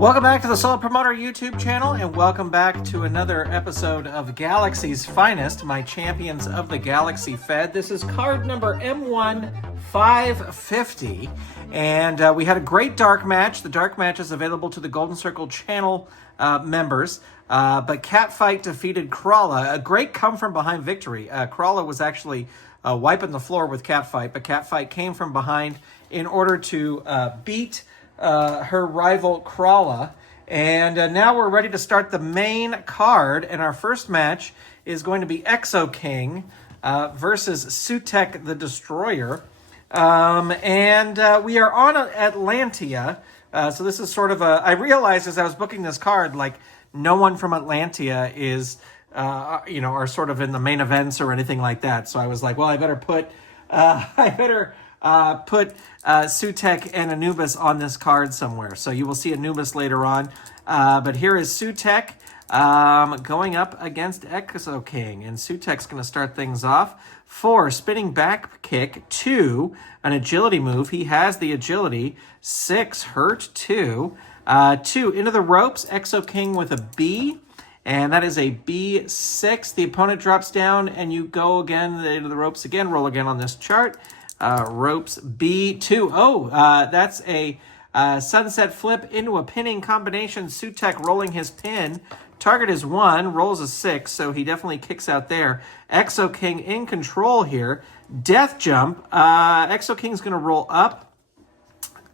Welcome back to the Solo Promoter YouTube channel, and welcome back to another episode of Galaxy's Finest, my Champions of the Galaxy Fed. This is card number M1.550, and we had a great dark match. The dark match is available to the Golden Circle channel members, but Catfight defeated Krala. A great come-from-behind victory. Krala was actually wiping the floor with Catfight, but Catfight came from behind in order to beat her rival Krala. And now we're ready to start the main card, and our first match is going to be Exo-King versus Sutek the Destroyer. We are on Atlantia, so this is sort of a... I realized as I was booking this card, like, no one from Atlantia is, are sort of in the main events or anything like that. So I was like, well, I better put Sutek and Anubis on this card somewhere. So you will see Anubis later on. But here is Sutek going up against Exo-King. And Sutek's going to start things off. 4, spinning back kick. 2, an agility move. He has the agility. 6, hurt. 2. 2, into the ropes. Exo-King with a B. And that is a B6. The opponent drops down and you go again into the ropes again. Roll again on this chart. Ropes B2. That's a sunset flip into a pinning combination. Sutek rolling his pin. Target is 1, rolls a 6, so he definitely kicks out there. Exo-King in control here. Death jump. Exo-King's going to roll up.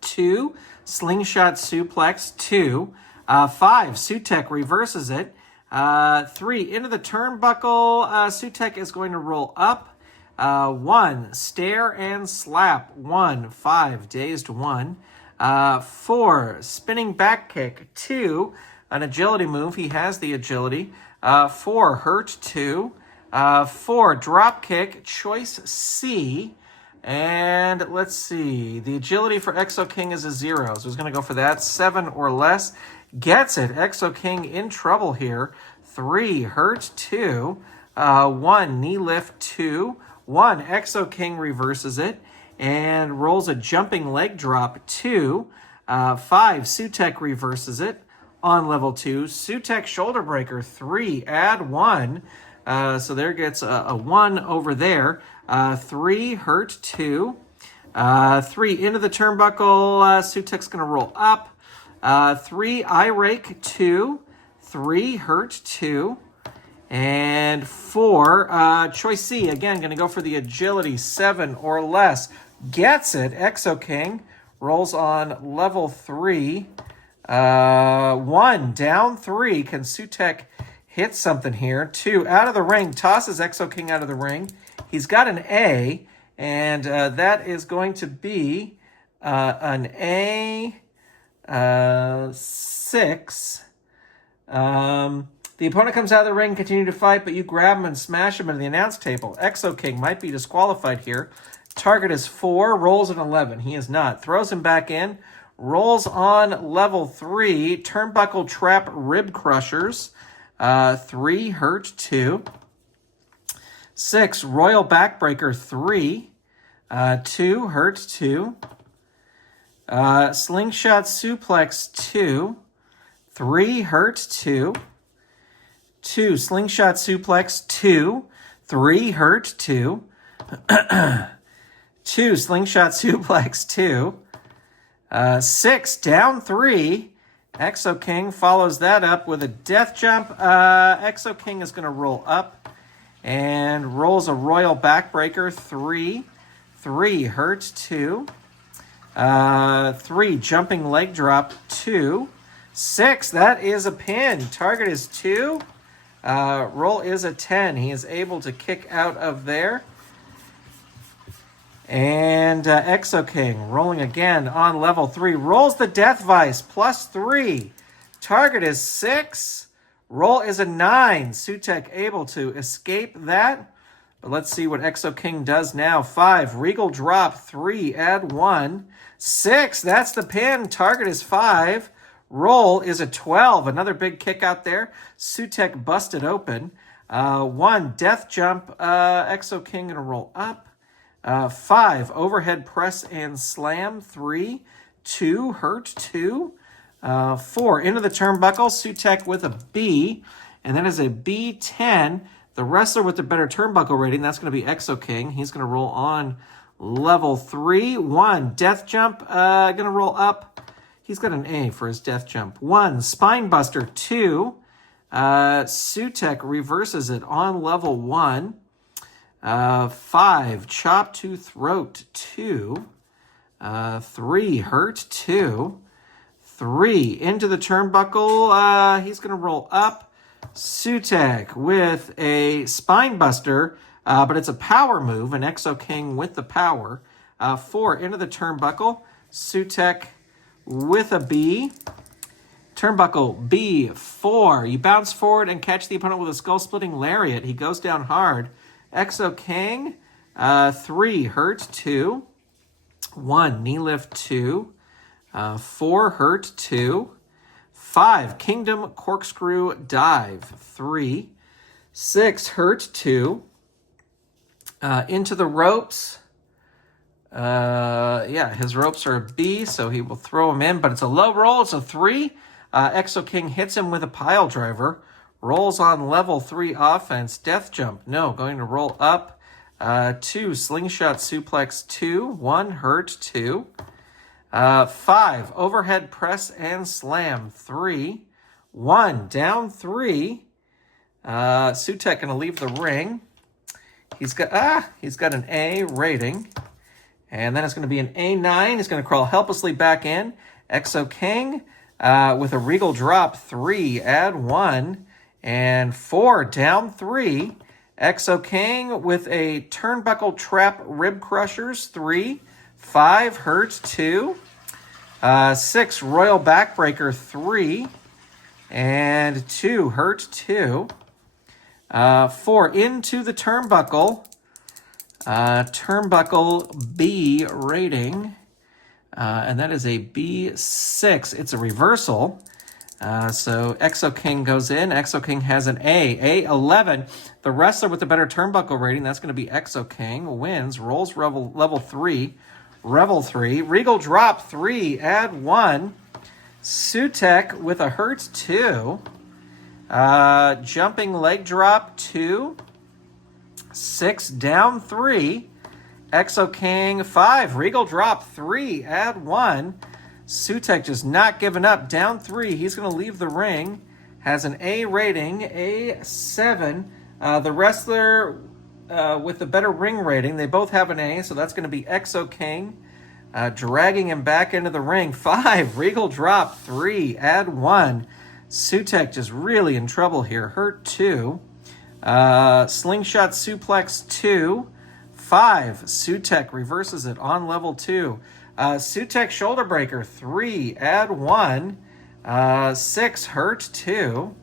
2, slingshot suplex. 2. 5, Sutek reverses it. 3, into the turnbuckle. Sutek is going to roll up. 1, stare and slap. 1, 5, dazed 1. 4, spinning back kick. 2, an agility move. He has the agility. 4, hurt. 2. 4, drop kick. Choice C. And let's see. The agility for Exo-King is a 0. So he's going to go for that. 7 or less. Gets it. Exo-King in trouble here. 3, hurt. 2. 1, knee lift. 2. 1, Exo-King reverses it and rolls a jumping leg drop. 2. 5, Sutek reverses it on level 2. Sutek shoulder breaker. 3, add 1. So there gets a 1 over there. 3, hurt. 2. 3, into the turnbuckle. Sutek's going to roll up. 3, eye rake. 2. 3, hurt. 2. And 4, choice C, again, going to go for the agility, 7 or less. Gets it. Exo-King rolls on level 3. 1, down 3. Can Sutek hit something here? 2, out of the ring. Tosses Exo-King out of the ring. He's got an A, and that is going to be an A6. The opponent comes out of the ring, continue to fight, but you grab him and smash him into the announce table. Exo-King might be disqualified here. Target is 4, rolls an 11. He is not. Throws him back in, rolls on level 3. Turnbuckle trap rib crushers. 3, hurt. 2. 6, royal backbreaker. 3. 2, hurt. 2. Slingshot suplex. 2. 3, hurt. 2. 2, slingshot suplex. 2. 3, hurt. 2. 2, slingshot suplex. 2. 6, down 3. Exo-King follows that up with a death jump. Exo-King is going to roll up and rolls a royal backbreaker. 3. 3, hurt. 2. 3, jumping leg drop. 2. 6, that is a pin. Target is 2. Roll is a 10. He is able to kick out of there. And Exo-King rolling again on level 3. Rolls the Death Vice, plus 3. Target is 6. Roll is a 9. Sutek able to escape that. But let's see what Exo-King does now. 5, Regal Drop. 3, add 1. 6, that's the pin. Target is 5. Roll is a 12. Another big kick out there. Sutek busted open. 1, death jump. Exo-King going to roll up. 5, overhead press and slam. 3. 2, hurt. 2. 4 into the turnbuckle. Sutek with a B, and that is a B10. The wrestler with the better turnbuckle rating, that's going to be Exo-King. He's going to roll on level 3. 1, death jump, going to roll up. He's got an A for his death jump. 1, spine buster. 2, Sutek reverses it on level 1. 5, chop to throat. 2, 3, hurt. 2, 3, into the turnbuckle. He's going to roll up. Sutek with a spine buster, but it's a power move, an Exo-King with the power. 4, into the turnbuckle. Sutek with a B. Turnbuckle B4. You bounce forward and catch the opponent with a skull-splitting lariat. He goes down hard. Exo-King, 3, hurt. 2. 1, knee lift. 2. 4, hurt. 2. 5, Kingdom Corkscrew Dive. 3. 6, hurt. 2. Into the ropes. Yeah, his ropes are a B, so he will throw him in, but it's a low roll. It's a 3. Exo-King hits him with a pile driver. Rolls on level 3 offense. Death jump. No, going to roll up. 2, slingshot suplex. 2. 1, hurt. 2. 5, overhead press and slam. 3. 1, down 3. Sutek going to leave the ring. He's got an A rating. And then it's going to be an A9. He's going to crawl helplessly back in. Exo-King with a regal drop. 3, add 1. And 4, down 3. Exo-King with a turnbuckle trap rib crushers. 3. 5, hurt. 2. 6, royal backbreaker. 3. And 2, hurt. 2. 4, into the turnbuckle. Turnbuckle B rating. And that is a B6. It's a reversal. So Exo-King goes in. Exo-King has an A. A11. The wrestler with the better turnbuckle rating, that's going to be Exo-King, wins. Rolls level 3. Revel 3. Regal drop. 3. Add 1. Sutek with a hurt. 2. Jumping leg drop. 2. 6, down 3. Exo-King. 5. Regal drop. 3. Add 1. Sutek just not giving up. Down 3. He's going to leave the ring. Has an A rating. A7. The wrestler with the better ring rating, they both have an A, so that's going to be Exo-King. Dragging him back into the ring. 5. Regal drop. 3. Add 1. Sutek just really in trouble here. Hurt. 2. Slingshot suplex. 2. 5. Sutek reverses it on level 2. Sutek shoulder breaker. 3. Add 1. 6. Hurt. 2.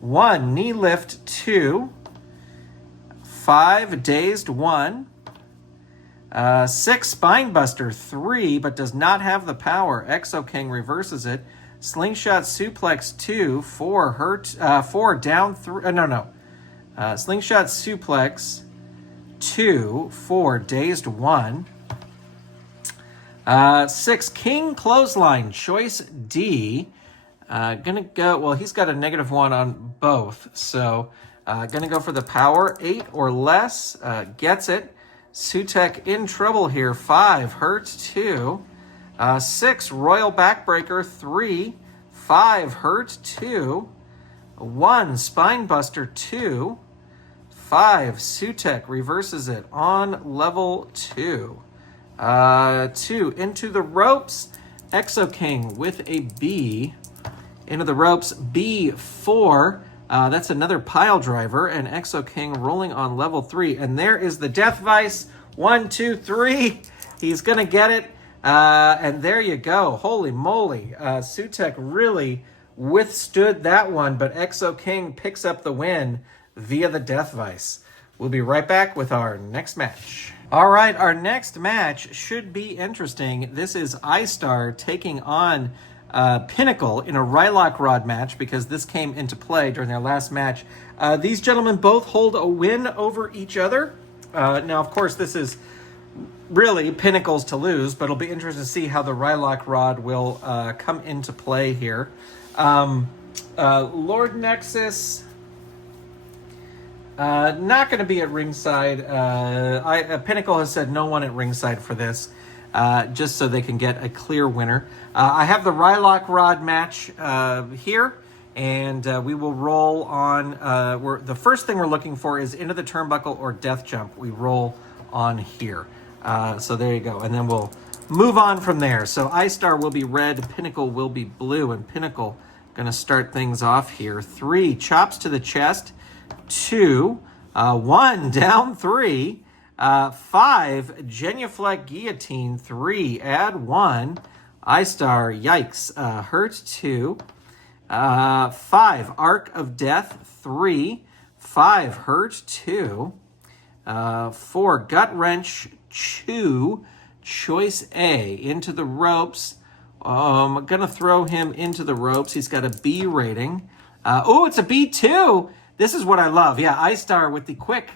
1. Knee lift. 2. 5. Dazed. 1. 6. Spine buster. 3, but does not have the power. Exo-King reverses it. Slingshot suplex. 2. 4. Hurt. 4. Down 3. Slingshot suplex. 2. 4. Dazed. 1. 6. King clothesline. Choice D. Gonna go. Well, he's got a -1 on both, so gonna go for the power. 8 or less. Gets it. Sutek in trouble here. 5. Hurt. 2. 6. Royal backbreaker. 3. 5. Hurt. 2. 1. Spine buster. 2. 5. Sutek reverses it on level 2. 2. Into the ropes. Exo-King with a B. Into the ropes. B4. That's another pile driver. And Exo-King rolling on level 3. And there is the Death Vice. 1, 2, 3. He's going to get it. And there you go. Holy moly. Sutek really withstood that one. But Exo-King picks up the win via the Death Vice. We'll be right back with our next match. All right, our next match should be interesting. This is Istar taking on Pinnacle in a Rylock rod match because this came into play during their last match. These gentlemen both hold a win over each other. Now, of course, this is really Pinnacle's to lose, but it'll be interesting to see how the Rylock rod will come into play here. Lord Nexus, not going to be at ringside. Pinnacle has said no one at ringside for this, just so they can get a clear winner. I have the Rylock rod match here, and we will roll on. The first thing we're looking for is into the turnbuckle or death jump. We roll on here. So there you go, and then we'll move on from there. So Istar will be red, Pinnacle will be blue, and Pinnacle going to start things off here. 3 chops to the chest, 2, 1 down 3, 5 genuflect guillotine, 3 add 1, Istar yikes hurt 2, 5 arc of death 3, 5 hurt 2, 4 gut wrench 2, choice A into the ropes. I'm going to throw him into the ropes. He's got a B rating. Oh, it's a B2. This is what I love. Yeah, Istar with the quick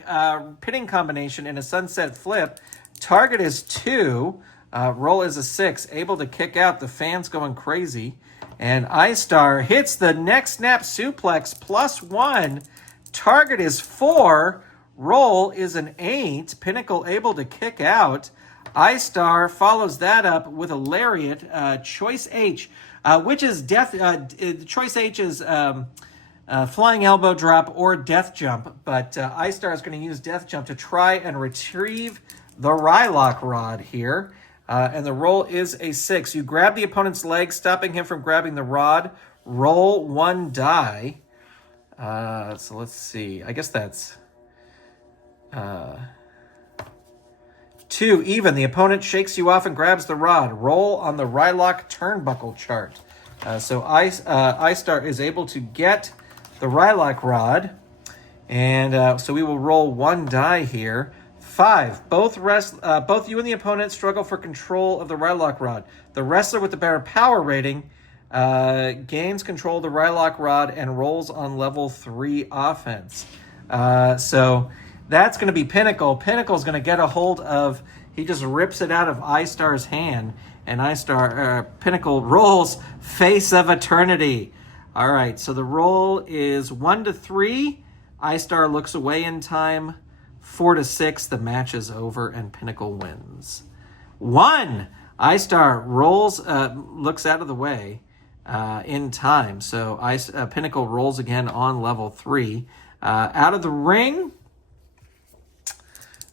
pitting combination in a sunset flip. Target is 2. Roll is a 6. Able to kick out. The fans going crazy. And Istar hits the neck snap suplex +1. Target is 4. Roll is an 8. Pinnacle able to kick out. Istar follows that up with a lariat, choice H, which is death. Choice H is flying elbow drop or death jump, but Istar is going to use death jump to try and retrieve the Rylock rod here, and the roll is a 6. You grab the opponent's leg, stopping him from grabbing the rod. Roll 1 die. So let's see. I guess that's 2 even. The opponent shakes you off and grabs the rod. Roll on the Rylock turnbuckle chart. So Istar is able to get the Rylock rod. And so we will roll 1 die here. 5. Both you and the opponent struggle for control of the Rylock rod. The wrestler with the better power rating gains control of the Rylock rod and rolls on level 3 offense. So that's going to be Pinnacle. Pinnacle's going to get a hold of, he just rips it out of Istar's hand, and Pinnacle rolls Face of Eternity. All right, so the roll is 1 to 3. Istar looks away in time. 4 to 6, the match is over, and Pinnacle wins. 1, Istar rolls, looks out of the way in time. So Pinnacle rolls again on level 3. Out of the ring,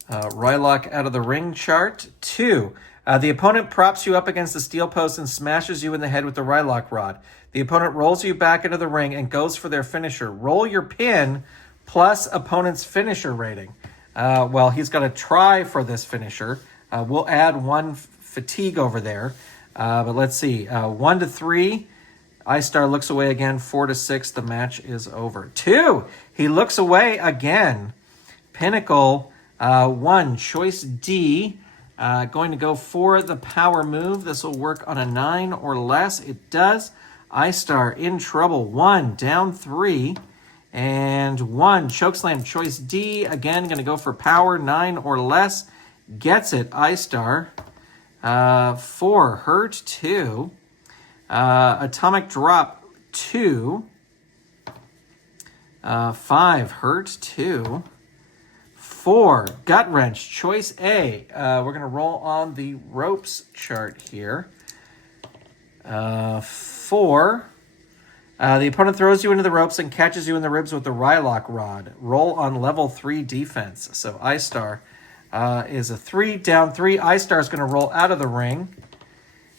Rylock out of the ring chart. 2. The opponent props you up against the steel post and smashes you in the head with the Rylock rod. The opponent rolls you back into the ring and goes for their finisher. Roll your pin plus opponent's finisher rating. Well, he's got to try for this finisher. We'll add 1 fatigue over there. But let's see. 1 to 3. Istar looks away again. 4 to 6. The match is over. 2. He looks away again. Pinnacle... 1, choice D, going to go for the power move. This will work on a 9 or less. It does. Istar in trouble. 1, down 3, and 1, chokeslam, choice D. Again, going to go for power, 9 or less. Gets it, Istar. 4, hurt 2. Atomic drop 2. 5, hurt 2. 4, gut wrench, choice A. We're going to roll on the ropes chart here. 4. The opponent throws you into the ropes and catches you in the ribs with the Rylock rod. Roll on level 3 defense. So Istar is a 3, down 3. Istar is going to roll out of the ring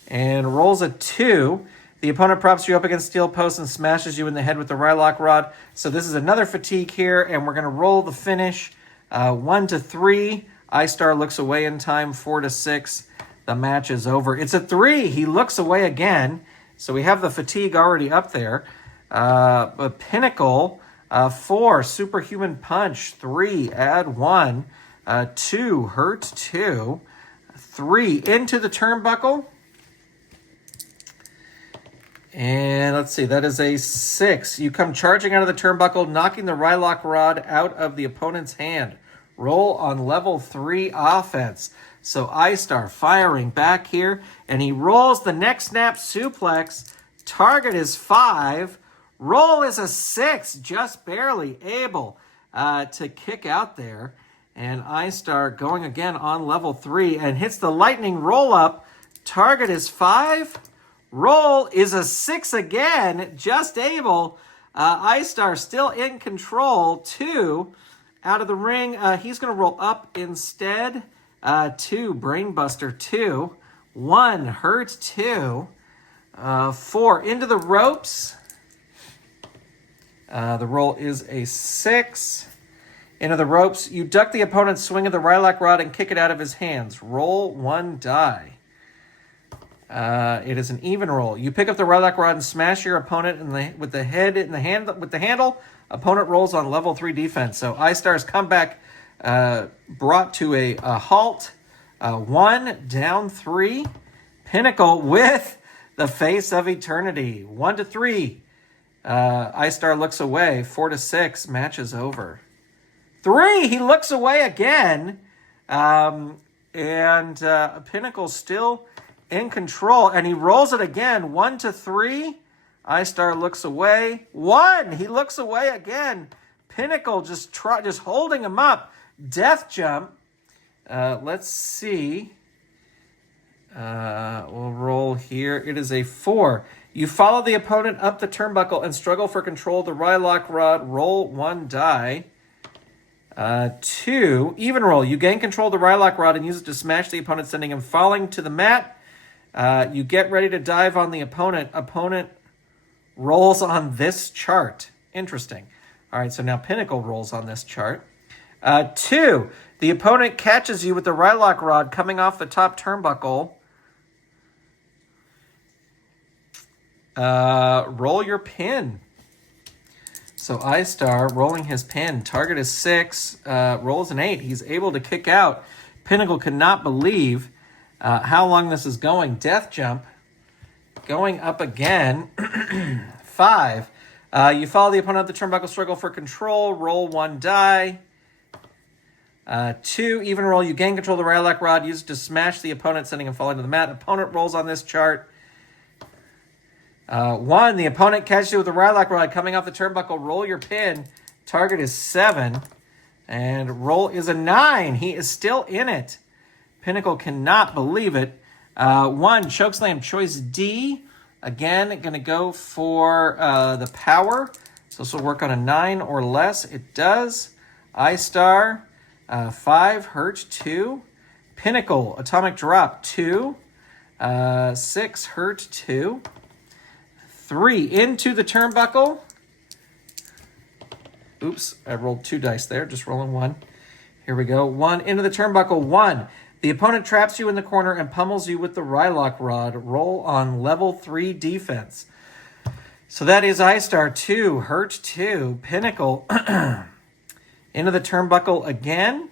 and rolls a 2. The opponent props you up against steel posts and smashes you in the head with the Rylock rod. So this is another fatigue here, and we're going to roll the finish. 1 to 3. Istar looks away in time. 4 to 6. The match is over. It's a 3. He looks away again. So we have the fatigue already up there. But Pinnacle, 4, superhuman punch. 3, add 1. 2, hurt 2. 3, into the turnbuckle. And let's see, that is a 6. You come charging out of the turnbuckle, knocking the Rylock rod out of the opponent's hand. Roll on level 3 offense. So Istar firing back here, and he rolls the neck snap suplex. Target is 5. Roll is a 6, just barely able to kick out there. And Istar going again on level 3 and hits the lightning roll up. Target is 5. Roll is a 6 again, just able. Istar still in control. 2 out of the ring. He's going to roll up instead. 2, Brainbuster 2. 1, Hurt 2. 4, into the ropes. The roll is a 6. Into the ropes. You duck the opponent's swing of the Rylock rod and kick it out of his hands. Roll 1 die. It is an even roll. You pick up the Rylock rod and smash your opponent with the handle. Opponent rolls on level 3 defense. So Istar's comeback brought to a halt. 1 down 3. Pinnacle with the face of eternity. 1 to 3. Istar looks away. 4 to 6. Match is over. 3. He looks away again. Pinnacle still in control, and he rolls it again. 1 to 3. Istar looks away. 1. He looks away again. Pinnacle just holding him up. Death jump. Let's see. We'll roll here. It is a 4. You follow the opponent up the turnbuckle and struggle for control of the Rylock rod. Roll 1 die. 2, even roll. You gain control of the Rylock rod and use it to smash the opponent, sending him falling to the mat. You get ready to dive on the opponent. Opponent rolls on this chart. Interesting. All right, so now Pinnacle rolls on this chart. 2, the opponent catches you with the Rylock rod coming off the top turnbuckle. Roll your pin. So Istar rolling his pin. Target is 6. Rolls an 8. He's able to kick out. Pinnacle cannot believe how long this is going. Death jump. Going up again. 5. You follow the opponent up the turnbuckle, struggle for control. Roll 1 die. 2, even roll. You gain control of the Rylock rod. Use it to smash the opponent, sending him falling to the mat. Opponent rolls on this chart. 1, the opponent catches you with the Rylock rod coming off the turnbuckle. Roll your pin. Target is 7. And roll is a 9. He is still in it. Pinnacle cannot believe it. 1, chokeslam choice D. Again, going to go for the power. So this will work on a 9 or less. It does. Istar, 5, hurt 2. Pinnacle, atomic drop 2. 6, hurt 2. 3, into the turnbuckle. Oops, I rolled 2 dice there, just rolling 1. Here we go. 1, into the turnbuckle, 1. The opponent traps you in the corner and pummels you with the Rylock rod. Roll on level 3 defense. So that is Istar 2, hurt 2. Pinnacle, into the turnbuckle again.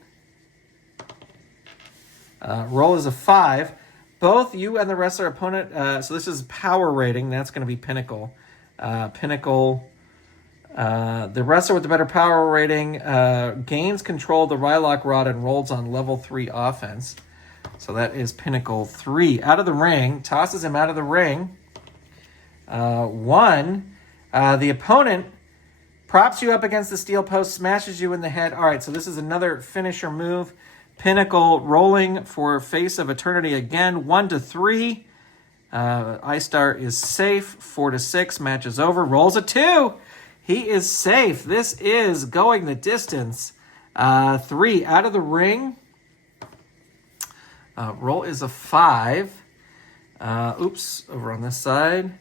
Roll is a 5. Both you and the wrestler opponent, so this is power rating. That's going to be Pinnacle. Pinnacle, the wrestler with the better power rating gains control of the Rylock rod and rolls on level 3 offense. So that is Pinnacle 3. Out of the ring, tosses him out of the ring. 1, the opponent props you up against the steel post, smashes you in the head. All right, so this is another finisher move. Pinnacle rolling for Face of Eternity again. 1 to 3. Istar is safe. 4 to 6. Match is over. Rolls a 2. He is safe. This is going the distance. 3 out of the ring. Roll is a 5. Oops, over on this side.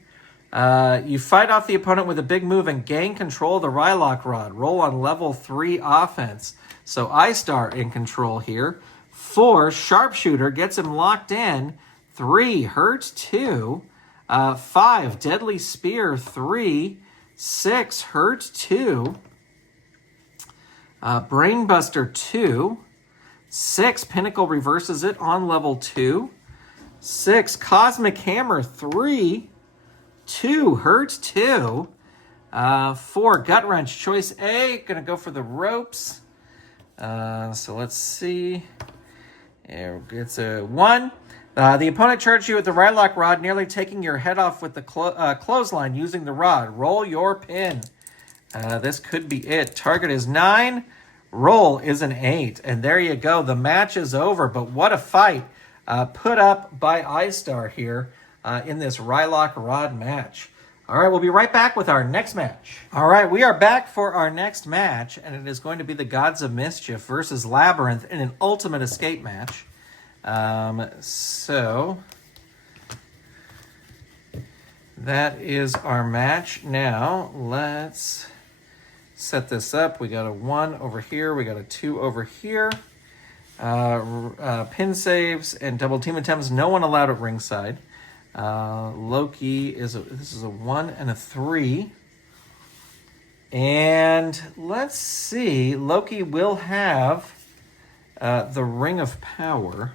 You fight off the opponent with a big move and gain control of the Rylock rod. Roll on level 3 offense. So Istar in control here. 4, sharpshooter, gets him locked in. 3, hurt 2. 5, deadly spear 3. 6, hurt 2. Brainbuster 2. 6, Pinnacle reverses it on level 2. 6, cosmic hammer 3. 2, hurt 2. 4, gut wrench choice A. Gonna go for the ropes. So let's see. It's a 1. The opponent charged you with the Rylock rod, nearly taking your head off with the clothesline using the rod. Roll your pin. This could be it. Target is 9. Roll is an 8. And there you go. The match is over. But what a fight put up by Istar here in this Rylock rod match. All right, we'll be right back with our next match. All right, we are back for our next match, and it is going to be the Gods of Mischief versus Labyrinth in an ultimate escape match. So that is our match. Now let's set this up. We got a 1 over here. We got a 2 over here. Pin saves and double team attempts. No one allowed at ringside. Loki this is a 1 and a 3. And let's see. Loki will have the Ring of Power.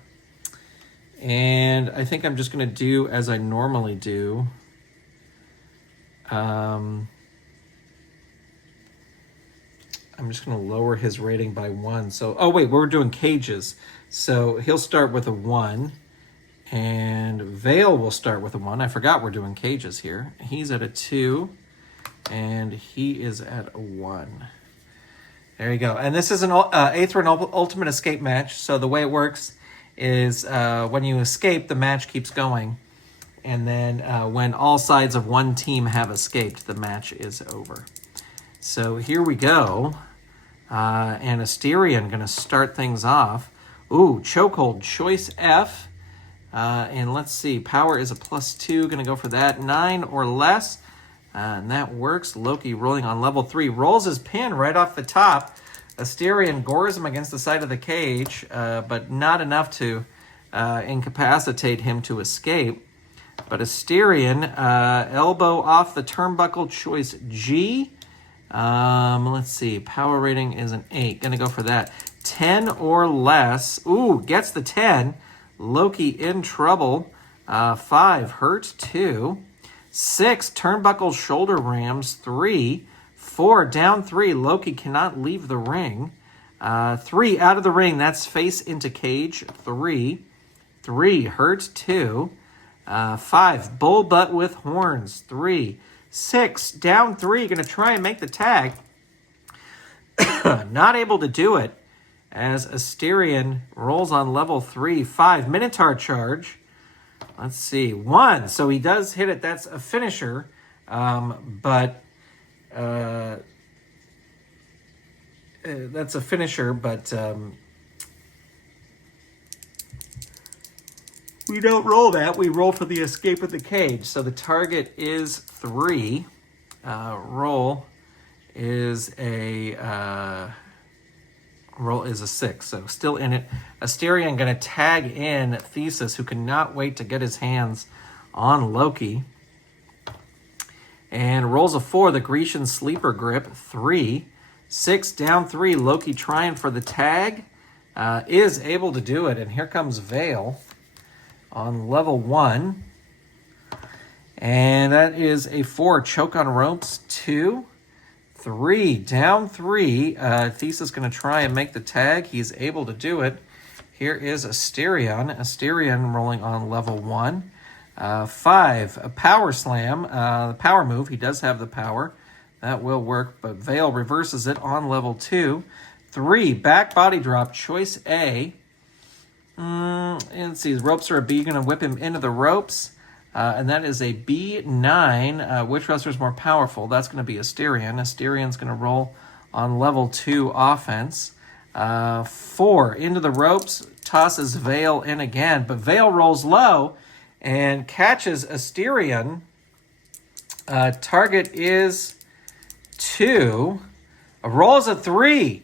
And I think I'm just going to do as I normally do. I'm just going to lower his rating by 1. So, oh wait, we're doing cages. So he'll start with a 1. And Vale will start with a 1. I forgot we're doing cages here. He's at a 2. And he is at a 1. There you go. And this is an Aether Ultimate Escape match. So the way it works is when you escape, the match keeps going. And then when all sides of one team have escaped, the match is over. So here we go. And Astarion going to start things off. Ooh, Chokehold, choice F. And let's see, power is a +2. Going to go for that. 9 or less. And that works. Loki rolling on level 3. Rolls his pin right off the top. Astarion gores him against the side of the cage, but not enough to incapacitate him to escape. But Astarion, elbow off the turnbuckle, choice G. Let's see, power rating is an 8. Gonna go for that. 10 or less. Ooh, gets the 10. Loki in trouble. 5, hurt 2. 6, turnbuckle shoulder rams 3. 4, down 3. Loki cannot leave the ring. 3, out of the ring. That's face into cage 3. 3, hurt 2. 5, bull butt with horns 3. 6, down 3. Going to try and make the tag. Not able to do it as Astarion rolls on level 3. 5, Minotaur charge. Let's see, 1. So he does hit it. That's a finisher. That's a finisher, but we don't roll that. We roll for the escape of the cage. So the target is 3. Roll is a 6. So still in it. Astarion going to tag in Thesis, who cannot wait to get his hands on Loki. And rolls a 4, the Grecian sleeper grip 3. 6, down 3. Loki trying for the tag. Is able to do it. And here comes Vale on level 1. And that is a 4, choke on ropes 2. 3, down 3. Thesis going to try and make the tag. He's able to do it. Here is Astarion. Astarion rolling on level 1. 5, a power slam. The power move. He does have the power. That will work, but Vale reverses it on level 2. 3, back body drop, choice A. And see, the ropes are a B. Going to whip him into the ropes. And that is a B9. Which wrestler is more powerful? That's going to be Astarion. Astarion's going to roll on level 2 offense. 4, into the ropes. Tosses Vale in again. But Vale rolls low and catches Astarion. Target is 2. Rolls a 3.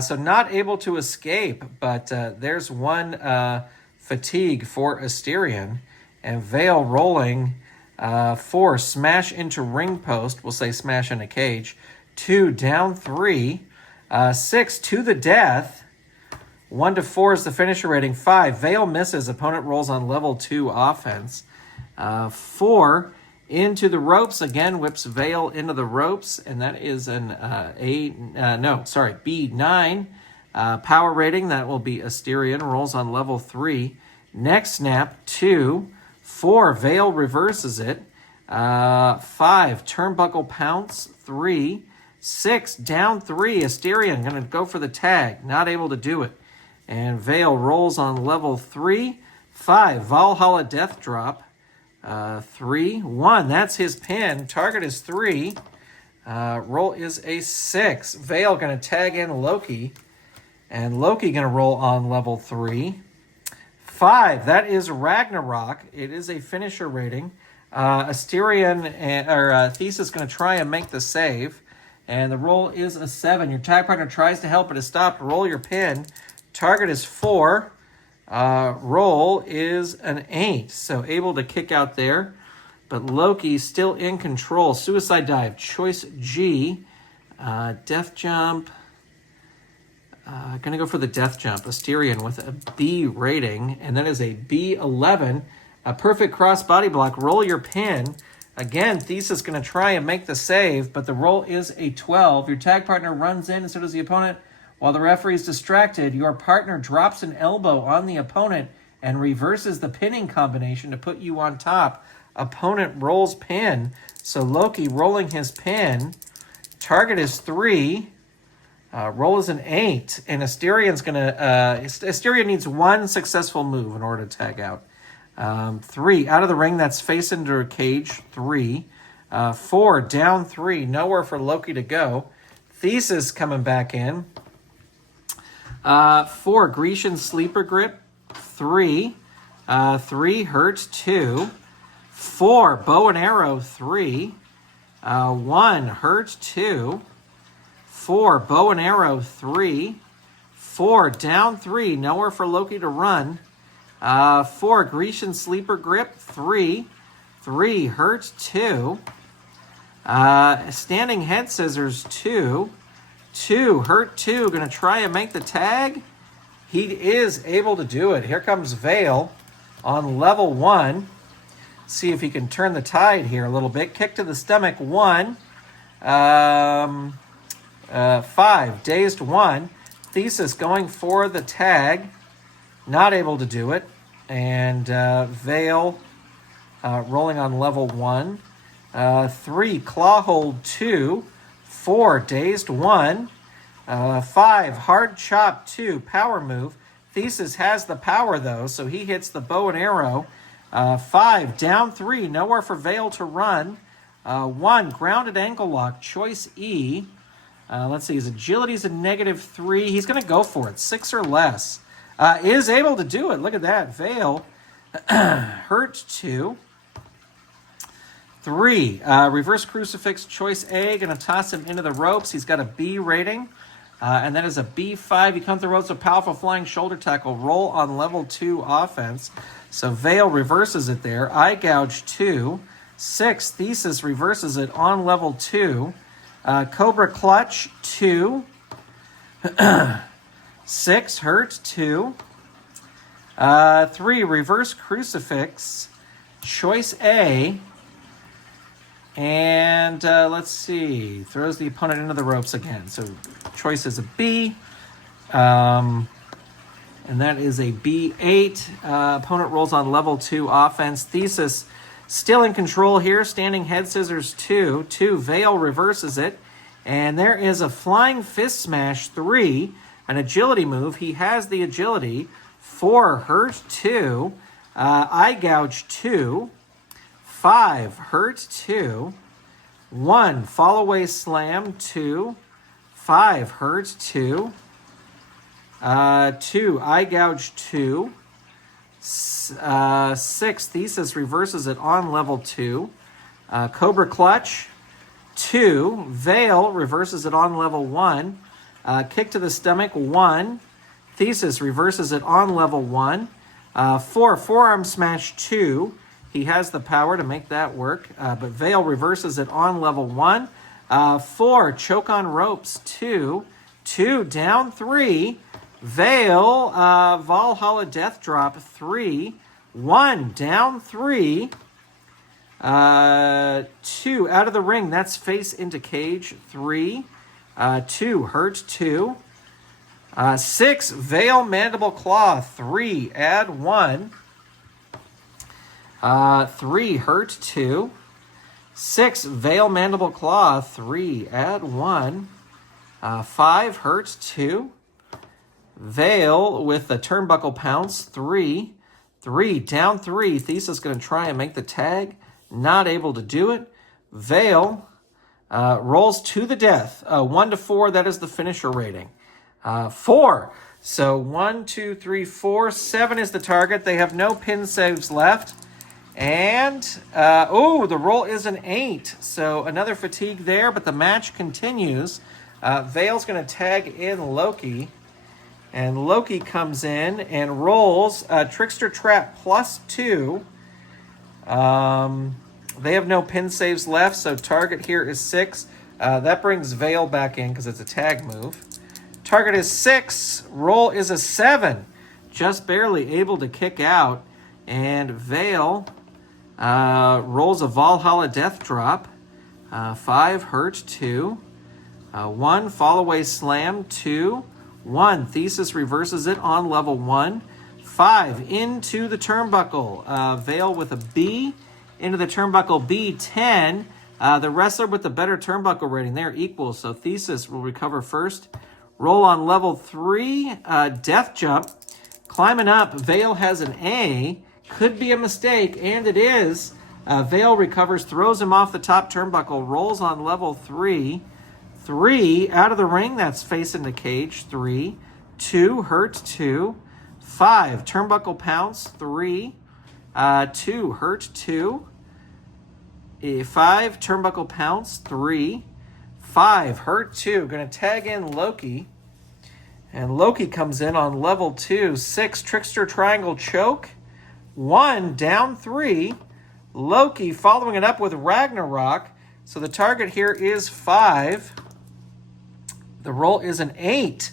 So not able to escape. But there's 1 fatigue for Astarion. And Vale rolling 4, smash into ring post. We'll say smash in a cage. 2, down 3. 6, to the death. 1 to 4 is the finisher rating. 5, Vale misses. Opponent rolls on level 2 offense. 4, into the ropes. Again, whips Vale into the ropes. And that is an B9. Power rating, that will be Astarion, rolls on level 3. Next snap, 2. 4, Veil reverses it. 5, Turnbuckle Pounce, 3. 6, down 3, Astarion, going to go for the tag, not able to do it. And Veil rolls on level 3. 5, Valhalla Death Drop, 3. 1, that's his pin. Target is 3. Roll is a 6. Veil going to tag in Loki. And Loki going to roll on level 3. 5, that is Ragnarok. It is a finisher rating. Astarion or Thesis going to try and make the save. And the roll is a 7. Your tag partner tries to help, but is stopped. Roll your pin. Target is 4. Roll is an 8. So able to kick out there. But Loki still in control. Suicide Dive, choice G. Death Jump. Going to go for the Death Jump. Astarion with a B rating. And that is a B11. A perfect cross body block. Roll your pin. Again, Thesis going to try and make the save, but the roll is a 12. Your tag partner runs in, and so does the opponent. While the referee is distracted, your partner drops an elbow on the opponent and reverses the pinning combination to put you on top. Opponent rolls pin. So Loki rolling his pin. Target is 3. Roll is an 8. And Astarion's going to... Astarion needs 1 successful move in order to tag out. 3, out of the ring, that's face into a cage, 3. 4, down 3, nowhere for Loki to go. Thesis coming back in. 4, Grecian Sleeper Grip, 3. 3, Hurt, 2. 4, Bow and Arrow, 3. 1, Hurt, 2. 4, Bow and Arrow, 3. 4, down 3, nowhere for Loki to run. 4, Grecian Sleeper Grip, 3. 3, Hurt, 2. Standing Head Scissors, 2. 2, Hurt, 2. Going to try and make the tag. He is able to do it. Here comes Veil on level 1. See if he can turn the tide here a little bit. Kick to the stomach, 1. 5, Dazed, 1. Thesis going for the tag. Not able to do it. And Veil rolling on level 1. 3, Claw Hold, 2. 4, Dazed, 1. 5, Hard Chop, 2. Power move. Thesis has the power, though, so he hits the bow and arrow. 5, down 3. Nowhere for Veil to run. 1, Grounded Ankle Lock, choice E. Let's see, his agility is a -3. He's going to go for it. 6 or less. Is able to do it. Look at that. Veil. Hurt, 2. 3. Reverse Crucifix, choice A. Going to toss him into the ropes. He's got a B rating. And that is a B5. He comes to the ropes with powerful flying shoulder tackle. Roll on level 2 offense. So Veil reverses it there. Eye Gouge, 2. 6. Thesis reverses it on level 2. Cobra Clutch, 2. 6, Hurt, 2. 3, Reverse Crucifix, choice A. And let's see, throws the opponent into the ropes again. So choice is a B. And that is a B8. Opponent rolls on level 2 offense. Thesis still in control here. Standing Head Scissors, 2. 2, Veil reverses it. And there is a Flying Fist Smash, 3. An agility move. He has the agility. 4, Hurt, 2. Eye Gouge, 2. 5, Hurt, 2. 1, Fall Away Slam, 2. 5, Hurt, 2. 2, Eye Gouge, 2. 6, Thesis reverses it on level 2. Cobra Clutch, 2. Veil reverses it on level 1. Kick to the stomach, 1. Thesis reverses it on level 1. 4, Forearm Smash, 2. He has the power to make that work, but Veil reverses it on level 1. 4, Choke on Ropes, 2. 2, down 3. Veil, Valhalla Death Drop, 3. 1, down 3. 2, out of the ring, that's face into cage, 3. 2, Hurt, 2. 6, Veil Mandible Claw, 3, add 1. 3, hurt 2. 6, Veil Mandible Claw, 3, add 1. 5, hurt 2. Veil with the Turnbuckle Pounce, 3. 3, down 3. Thesis going to try and make the tag. Not able to do it. Veil rolls to the death. 1 to 4, that is the finisher rating. 4. So 1, 2, 3, 4. 7 is the target. They have no pin saves left. And, the roll is an 8. So another fatigue there, but the match continues. Veil's going to tag in Loki. And Loki comes in and rolls Trickster Trap +2. They have no pin saves left, so target here is 6. That brings Veil back in because it's a tag move. Target is 6. Roll is a 7. Just barely able to kick out. And Veil rolls a Valhalla Death Drop. 5, hurt 2. 1, fall away slam 2. 1, Thesis reverses it on level 1. 5, into the turnbuckle. Veil with a B. Into the turnbuckle B, 10. The wrestler with the better turnbuckle rating, they're equal, so Thesis will recover first. Roll on level 3, death jump. Climbing up, Veil has an A. Could be a mistake, and it is. Veil recovers, throws him off the top turnbuckle, rolls on level 3. 3, out of the ring, that's facing the cage, 3. 2, hurt 2. 5, turnbuckle pounce, 3. 2, hurt 2. 5, turnbuckle pounce, 3. 5, hurt 2. Going to tag in Loki. And Loki comes in on level 2. 6, Trickster Triangle Choke. 1, down 3. Loki following it up with Ragnarok. So the target here is 5. The roll is an 8.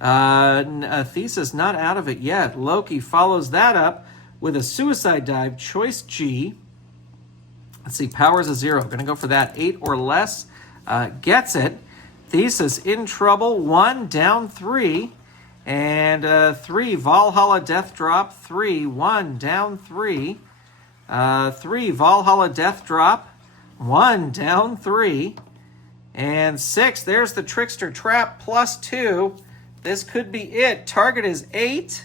Thesis not out of it yet. Loki follows that up with a Suicide Dive, Choice G. Let's see, power's a 0. Going to go for that. 8 or less. Gets it. Thesis in trouble. 1, down 3. And 3, Valhalla Death Drop. 3, 1, down 3. 3, Valhalla Death Drop. 1, down 3. And 6, there's the Trickster Trap +2. This could be it. Target is 8.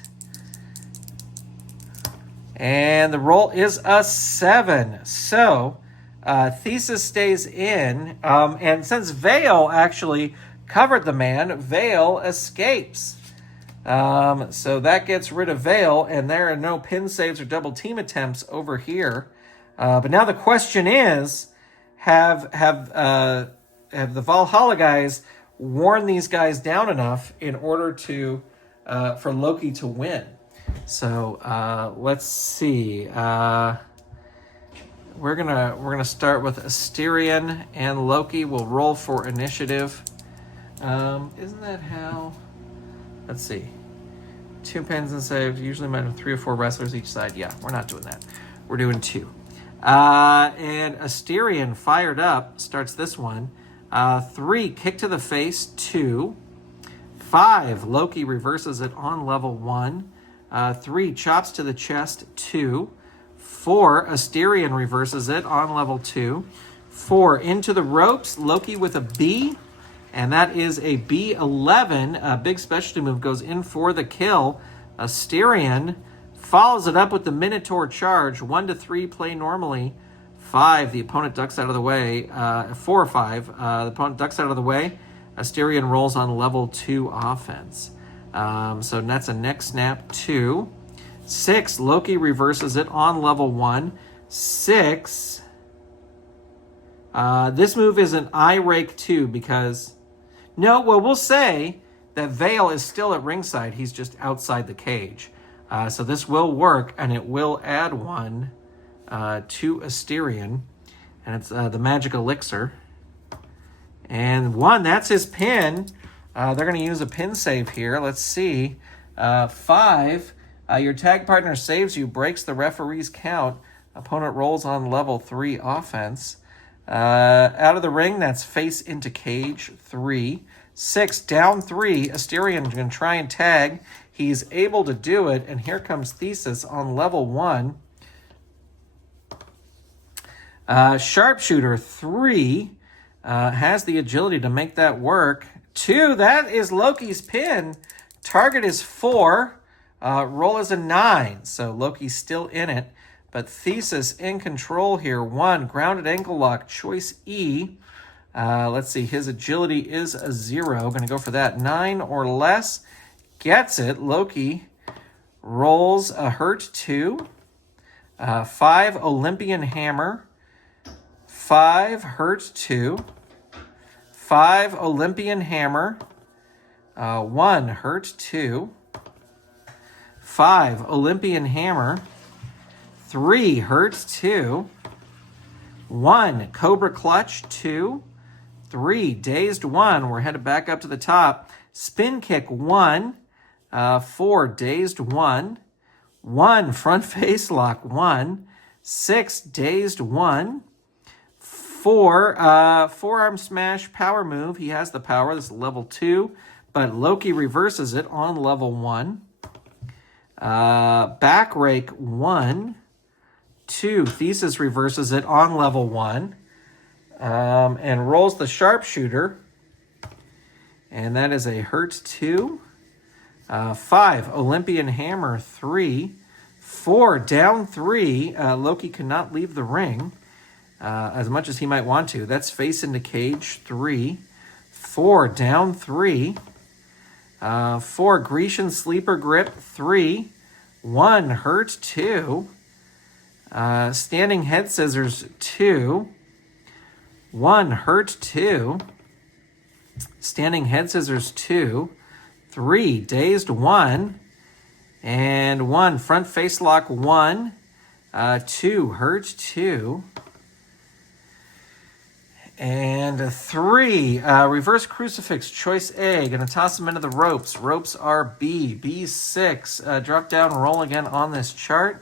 And the roll is a 7. So, Thesis stays in. And since Veil actually covered the man, Veil escapes. So that gets rid of Veil, and there are no pin saves or double team attempts over here. But now the question is, have the Valhalla guys worn these guys down enough in order to for Loki to win? So let's see. We're gonna start with Astarion and Loki. We'll roll for initiative. Isn't that how? Let's see. 2 pins and saves. Usually might have 3 or 4 wrestlers each side. Yeah, we're not doing that. We're doing 2. And Astarion fired up starts this one. 3, kick to the face, 2. 5, Loki reverses it on level 1. 3, chops to the chest, 2. 4, Astarion reverses it on level 2. 4, into the ropes, Loki with a B. And that is a B11. A big specialty move goes in for the kill. Astarion follows it up with the Minotaur charge. 1 to 3, play normally. 5, the opponent ducks out of the way. 4 or 5, the opponent ducks out of the way. Astarion rolls on level 2 offense. So that's a neck snap, 2. 6, Loki reverses it on level 1. 6, this move is an eye rake 2 because... No, well, we'll say that Veil is still at ringside. He's just outside the cage. So this will work, and it will add 1 to Astarion. And it's the Magic Elixir. And 1, that's his pin. They're going to use a pin save here. Let's see. 5, your tag partner saves you, breaks the referee's count. Opponent rolls on level 3 offense. Out of the ring, that's face into cage, 3. 6, down 3. Asterion going to try and tag. He's able to do it, and here comes Thesis on level 1. Sharpshooter, 3, has the agility to make that work. 2, that is Loki's pin. Target is 4. Roll is a 9, so Loki's still in it. But Thesis in control here. 1, grounded ankle lock, choice E. Let's see, his agility is a 0. Going to go for that. 9 or less. Gets it. Loki rolls a hurt 2. 5, Olympian hammer. 5, hurt 2. 5, Olympian hammer. 1, hurt 2. 5, Olympian hammer. 3, hurt 2. 1, Cobra clutch 2. 3, dazed 1. We're headed back up to the top. Spin kick 1. 4, dazed 1. 1, front face lock 1. 6, dazed 1. 4, forearm smash power move. He has the power. This is level 2, but Loki reverses it on level 1. Back rake 1. 2, Thesis reverses it on level 1. And rolls the sharpshooter. And that is a hurt 2. 5, Olympian hammer 3. 4, down 3. Loki cannot leave the ring as much as he might want to. That's face into cage 3. 4, down 3. 4, Grecian sleeper grip 3. 1, hurt 2. Standing head scissors 2. 1, hurt 2. Standing head scissors 2. 3, dazed 1. And 1, front face lock 1. 2, hurt 2. And 3, reverse crucifix, choice A. Going to toss him into the ropes. Ropes are B. B6. Drop down, roll again on this chart.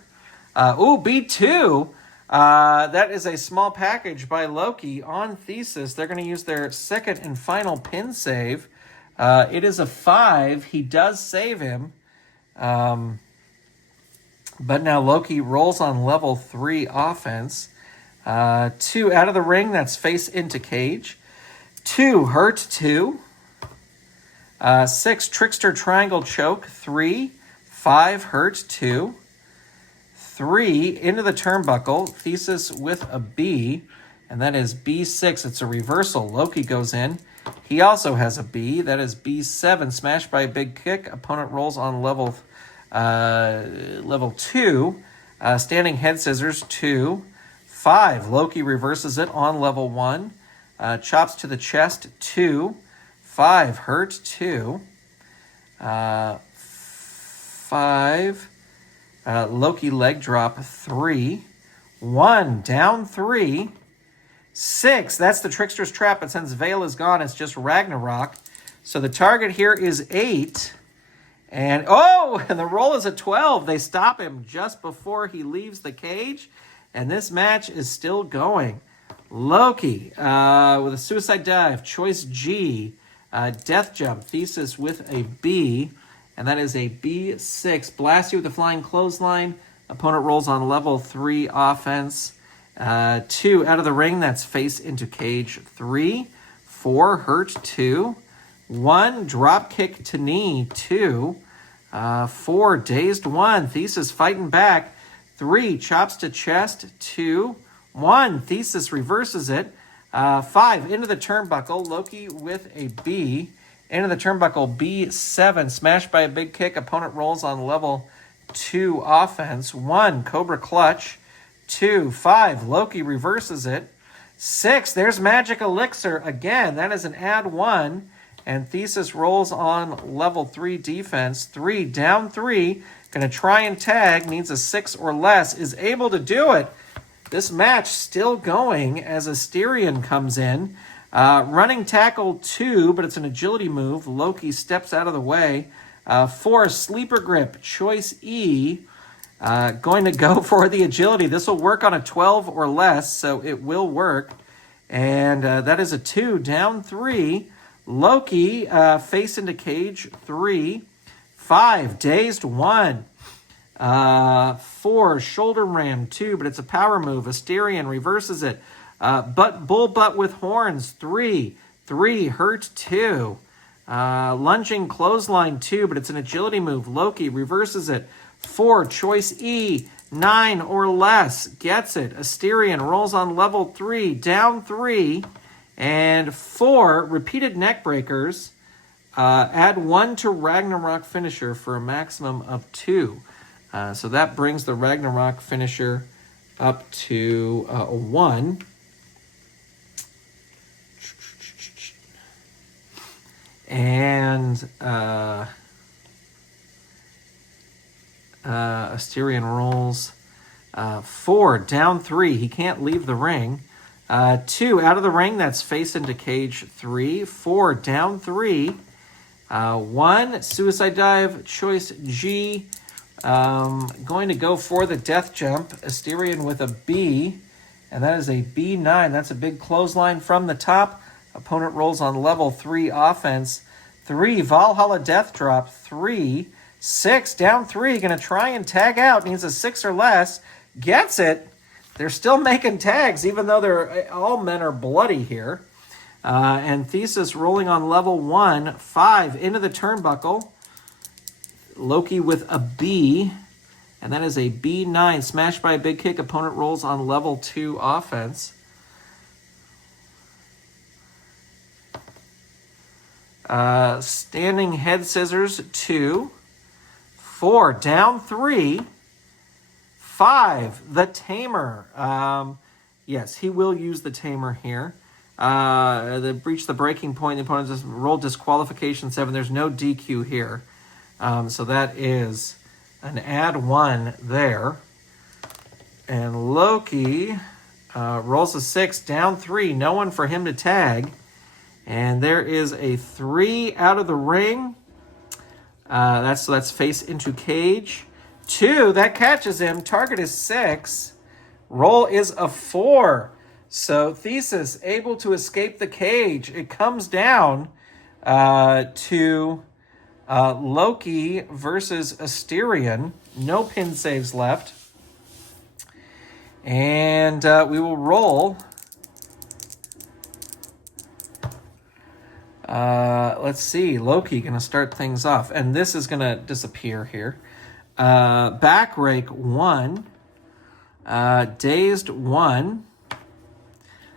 B2. That is a small package by Loki on Thesis. They're going to use their second and final pin save. It is a 5. He does save him. But now Loki rolls on level 3 offense. 2, out of the ring. That's face into cage. 2, hurt 2. 6, trickster triangle choke 3. 5, hurt 2. 3, into the turnbuckle. Thesis with a B, and that is B6. It's a reversal. Loki goes in. He also has a B. That is B7. Smashed by a big kick. Opponent rolls on level 2. Standing head scissors 2. 5, Loki reverses it on level 1. Chops to the chest 2. 5, hurt 2. 5, Loki leg drop 3. 1, down 3. 6, that's the trickster's trap, but since Veil is gone, it's just Ragnarok. So the target here is 8. And the roll is a 12. They stop him just before he leaves the cage. And this match is still going. Loki with a suicide dive, choice G. Death jump, Thesis with a B. And that is a B6. Blast you with a flying clothesline. Opponent rolls on level 3 offense. 2, out of the ring. That's face into cage 3. 4, hurt 2. 1, drop kick to knee 2. 4, dazed 1. Thesis fighting back. 3, chops to chest 2. 1, Thesis reverses it. 5, into the turnbuckle. Loki with a B. Into the turnbuckle, B7. Smashed by a big kick. Opponent rolls on level 2 offense. 1, Cobra clutch. 2, 5, Loki reverses it. 6, there's Magic Elixir again. That is an add 1. And Thesis rolls on level 3 defense. 3, down 3. Going to try and tag. Needs a 6 or less. Is able to do it. This match still going as Asterion comes in. Running tackle 2, but it's an agility move. Loki steps out of the way. 4, sleeper grip, choice E. Going to go for the agility. This will work on a 12 or less, so it will work. And that is a 2, down 3. Loki, face into cage, 3. 5, dazed, 1. 4, shoulder ram, 2, but it's a power move. Asterion reverses it. Bull butt with horns, 3. 3, hurt, 2. Lunging clothesline, 2, but it's an agility move. Loki reverses it. 4, choice E, 9 or less, gets it. Asterion rolls on level 3, down 3. And 4, repeated neck breakers. Add 1 to Ragnarok finisher for a maximum of 2. So that brings the Ragnarok finisher up to a 1. And Asterion rolls 4, down 3. He can't leave the ring. 2, out of the ring. That's face into cage, 3. 4, down 3. 1, suicide dive, choice G. Going to go for the death jump. Asterion with a B, and that is a B9. That's a big clothesline from the top. Opponent rolls on level 3 offense. 3, Valhalla death drop, 3. 6, down 3. Going to try and tag out. Needs a 6 or less. Gets it. They're still making tags, even though all men are bloody here. And Thesis rolling on level 1, 5, into the turnbuckle. Loki with a B, and that is a B9. Smashed by a big kick. Opponent rolls on level 2 offense. Standing head scissors, 2. 4, down 3. 5, the Tamer. Yes, he will use the Tamer here. They breach the breaking point. The opponent just rolled disqualification 7. There's no DQ here. So that is an add 1 there. And Loki rolls a 6, down 3. No one for him to tag. And there is a 3 out of the ring. That's face into cage. 2, that catches him. Target is 6. Roll is a 4. So Thesis able to escape the cage. It comes down to Loki versus Asterion. No pin saves left. And we will roll. Let's see. Loki going to start things off. And this is going to disappear here. Back rake 1. Dazed 1.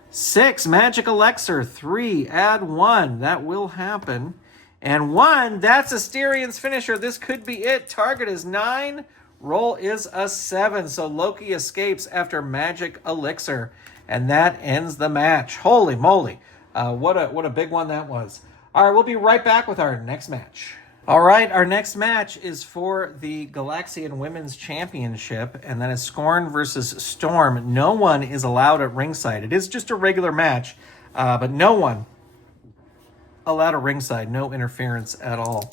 6, magic elixir. 3, add 1. That will happen. And 1, that's Asterion's finisher. This could be it. Target is 9. Roll is a 7. So Loki escapes after magic elixir. And that ends the match. Holy moly. What a big one that was. All right, we'll be right back with our next match. All right, our next match is for the Galaxian Women's Championship, and that is Scorn versus Storm. No one is allowed at ringside. It is just a regular match, but no one allowed at ringside. No interference at all.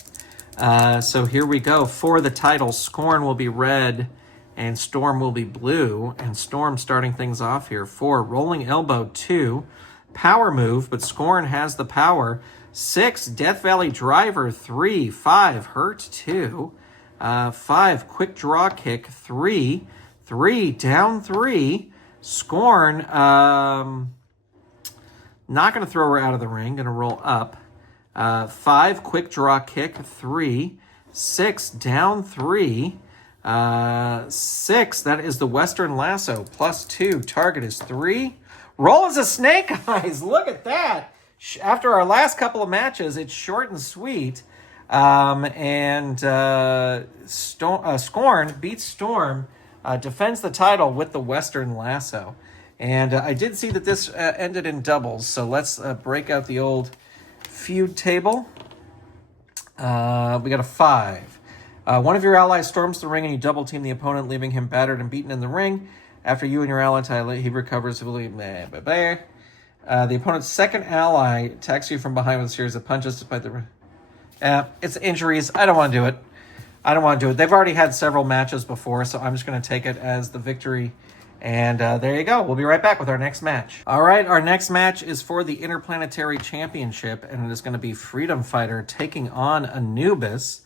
So here we go. For the title, Scorn will be red and Storm will be blue. And Storm starting things off here. 4, rolling elbow, 2, power move, but Scorn has the power. 6, Death Valley Driver, 3, 5, hurt, 2, 5, quick draw kick, 3, 3, down 3, Scorn, not going to throw her out of the ring, going to roll up, 5, quick draw kick, 3, 6, down 3, 6, that is the Western Lasso, plus 2, target is 3, roll as a snake eyes, look at that. After our last couple of matches, it's short and sweet. Scorn beats Storm, defends the title with the Western Lasso. And I did see that this ended in doubles, so let's break out the old feud table. We got a 5. One of your allies storms the ring and you double team the opponent, leaving him battered and beaten in the ring. After you and your ally tie, he recovers. The opponent's second ally attacks you from behind with a series of punches despite the... it's injuries. I don't want to do it. They've already had several matches before, so I'm just going to take it as the victory And there you go. We'll be right back with our next match. All right, our next match is for the Interplanetary Championship, and it is going to be Freedom Fighter taking on Anubis.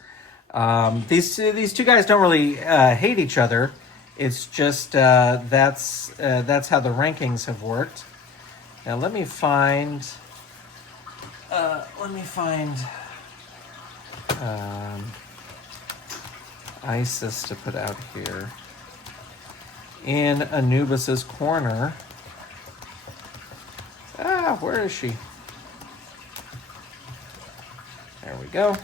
These two guys don't really hate each other. It's just that's how the rankings have worked. Now let me find Isis to put out here. In Anubis's corner. Where is she? There we go.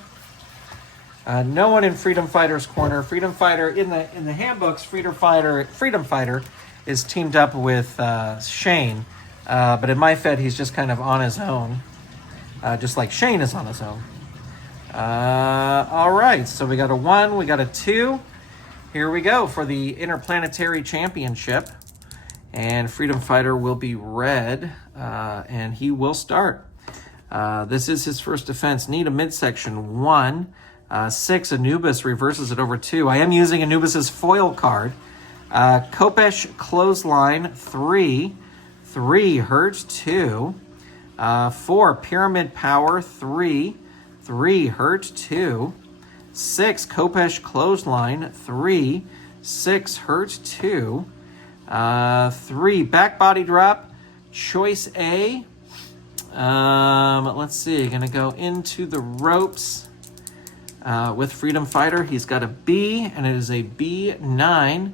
No one in Freedom Fighter's corner. Freedom Fighter in the handbooks. Freedom Fighter is teamed up with Shane, but in my Fed he's just kind of on his own, just like Shane is on his own. All right, so we got a 1, we got a 2. Here we go for the Interplanetary Championship. And Freedom Fighter will be red, and he will start. This is his first defense. Need a midsection, 1. 6, Anubis reverses it over 2. I am using Anubis's foil card. Kopesh Clothesline, 3. 3, Hurt, 2. 4, Pyramid Power, 3. 3, Hurt, 2. 6, Kopesh Clothesline, 3. 6, Hurt, 2. 3, Back Body Drop, Choice A. Let's see, gonna go into the ropes with Freedom Fighter. He's got a B, and it is a B9.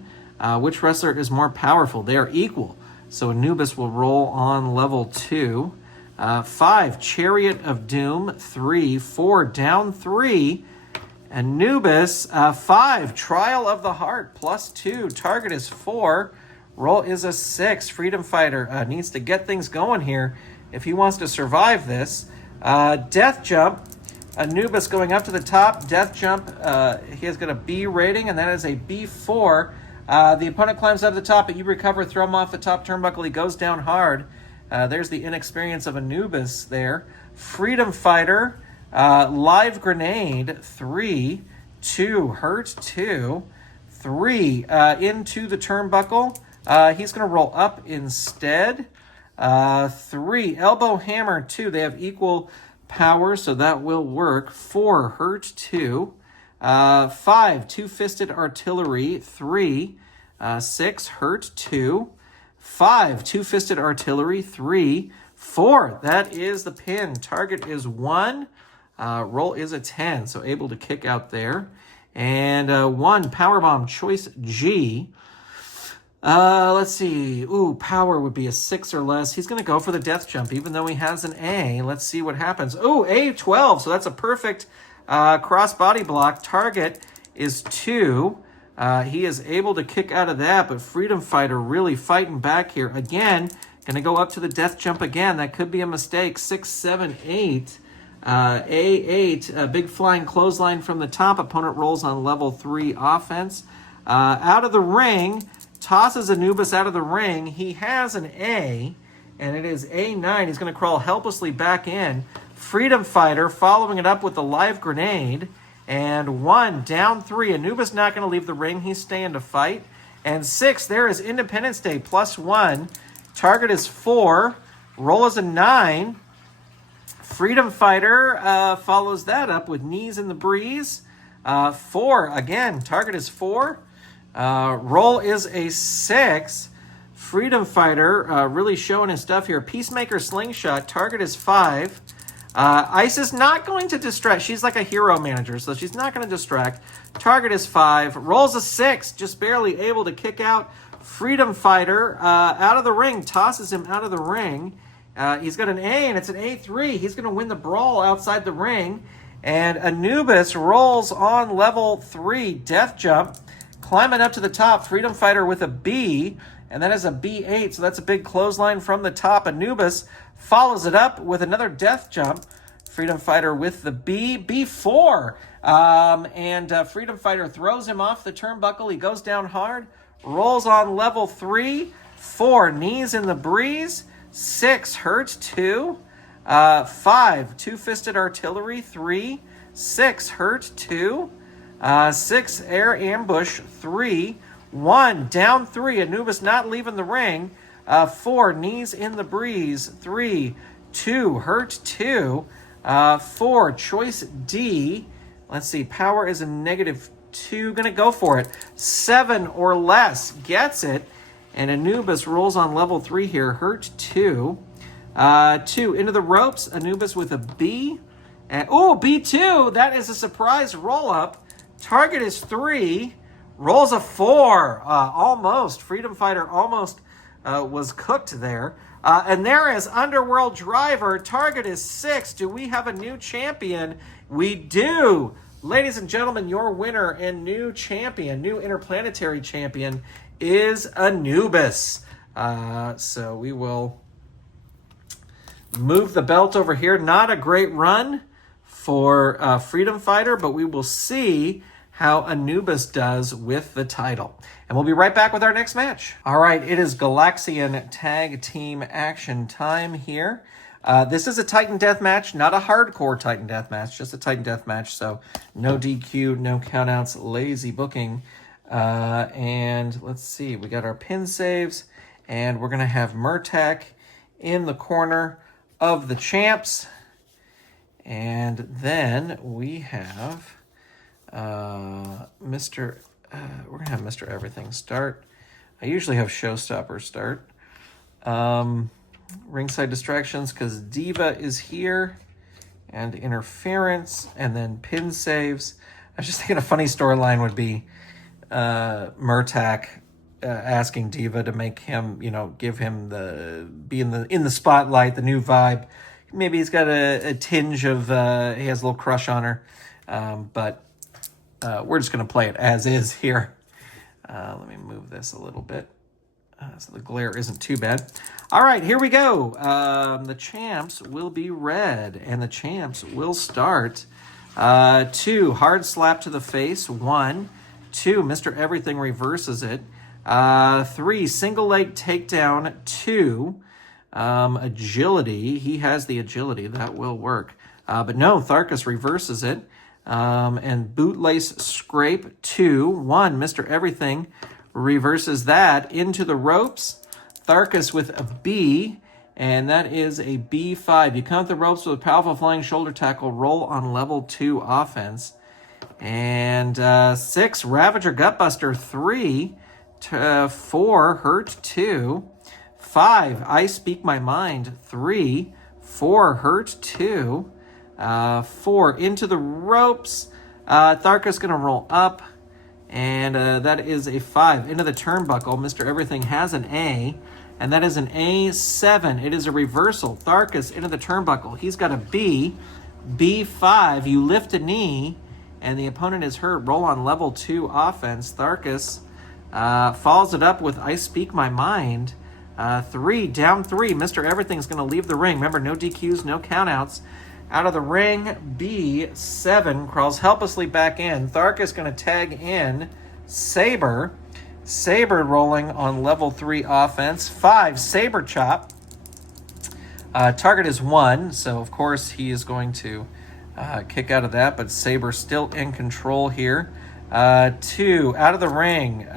Which wrestler is more powerful? They are equal. So Anubis will roll on level 2. 5, Chariot of Doom, 3. 4, down 3. Anubis, 5, Trial of the Heart, plus 2. Target is 4. Roll is a 6. Freedom Fighter needs to get things going here if he wants to survive this. Death Jump, Anubis going up to the top. Death Jump, he has got a B rating, and that is a B4. The opponent climbs up to the top, but you recover, throw him off the top turnbuckle. He goes down hard. There's the inexperience of Anubis there. Freedom Fighter, Live Grenade, 3. 2, Hurt, 2. 3, into the turnbuckle. He's going to roll up instead. 3, Elbow Hammer, 2. They have equal power, so that will work. 4, Hurt, 2. 5, Two-Fisted Artillery, 3. 6, Hurt, 2. 5, Two-Fisted Artillery, 3. 4, that is the pin. Target is 1. Roll is a 10, so able to kick out there. And 1, Powerbomb, Choice G. Let's see. Ooh, power would be a 6 or less. He's going to go for the death jump, even though he has an A. Let's see what happens. Ooh, A12, so that's a perfect cross body block. Target is 2. He is able to kick out of that, but Freedom Fighter really fighting back here. Again, going to go up to the death jump again. That could be a mistake. 6, 7, 8. A8, a big flying clothesline from the top. Opponent rolls on level 3 offense. Out of the ring, tosses Anubis out of the ring. He has an A, and it is A9. He's going to crawl helplessly back in. Freedom Fighter following it up with the live grenade. And 1, down 3. Anubis not going to leave the ring. He's staying to fight. And 6, there is Independence Day, plus 1. Target is 4. Roll is a 9. Freedom Fighter follows that up with Knees in the Breeze. 4, again, target is 4. Roll is a 6. Freedom Fighter really showing his stuff here. Peacemaker Slingshot, target is 5. Isis not going to distract. She's like a hero manager, so she's not going to distract. Target is 5. Rolls a 6, just barely able to kick out. Freedom Fighter out of the ring, tosses him out of the ring. He's got an A, and it's an A3. He's going to win the brawl outside the ring. And Anubis rolls on level 3, death jump, climbing up to the top. Freedom Fighter with a B, and that is a B8, so that's a big clothesline from the top. Anubis follows it up with another death jump. Freedom Fighter with the B, B4. And Freedom Fighter throws him off the turnbuckle. He goes down hard, rolls on level 3, 4, Knees in the Breeze. 6, Hurt, 2. 5, Two-Fisted Artillery, 3. 6, Hurt, 2. 6, Air Ambush, 3. 1, down 3. Anubis not leaving the ring. 4, knees in the breeze. 3, 2, hurt 2. 4, choice D. Let's see, power is a -2. Gonna go for it. 7 or less gets it. And Anubis rolls on level 3 here. Hurt 2. 2, into the ropes. Anubis with a B. And, oh, B2. That is a surprise roll up. Target is 3. Rolls a 4. Almost. Freedom Fighter almost was cooked there. And there is Underworld Driver. Target is 6. Do we have a new champion? We do. Ladies and gentlemen, your winner and new champion, new interplanetary champion, is Anubis. So we will move the belt over here. Not a great run for Freedom Fighter, but we will see how Anubis does with the title. And we'll be right back with our next match. All right, it is Galaxian tag team action time here. This is a Titan Death match, not a hardcore Titan Death match, just a Titan Death match. So no DQ, no countouts, lazy booking. And let's see, we got our pin saves, and we're going to have Murtak in the corner of the champs. And then we have we're going to have Mr. Everything start. I usually have Showstopper start. Ringside distractions because Diva is here, and interference, and then pin saves. I was just thinking a funny storyline would be Murtak asking Diva to make him, give him be in the spotlight, the new vibe. Maybe he's got a tinge of he has a little crush on her, but we're just going to play it as is here. Let me move this a little bit so the glare isn't too bad. All right, here we go. The champs will be red, and the champs will start. 2, hard slap to the face. 1, 2, Mr. Everything reverses it. 3, single leg takedown. 2, agility. He has the agility. That will work. But no, Tharkus reverses it. And bootlace scrape. 2, 1, Mr. Everything reverses that into the ropes. Tharkus with a B, and that is a B5. You count the ropes with a powerful flying shoulder tackle. Roll on level 2 offense. And 6, Ravager Gutbuster. 3, 4, hurt 2. 5, I speak my mind. 3, 4, hurt 2. 4, into the ropes. Tharkus going to roll up. And that is a 5. Into the turnbuckle. Mr. Everything has an A. And that is an A7. It is a reversal. Tharkus into the turnbuckle. He's got a B. B5. You lift a knee. And the opponent is hurt. Roll on level 2 offense. Tharkus follows it up with I speak my mind. 3. Down 3. Mr. Everything's going to leave the ring. Remember, no DQs, no countouts. Out of the ring, B7 crawls helplessly back in. Tharkus going to tag in Saber. Saber rolling on level 3 offense. 5, Saber chop. Target is 1, so of course he is going to kick out of that, but Saber still in control here. 2, out of the ring.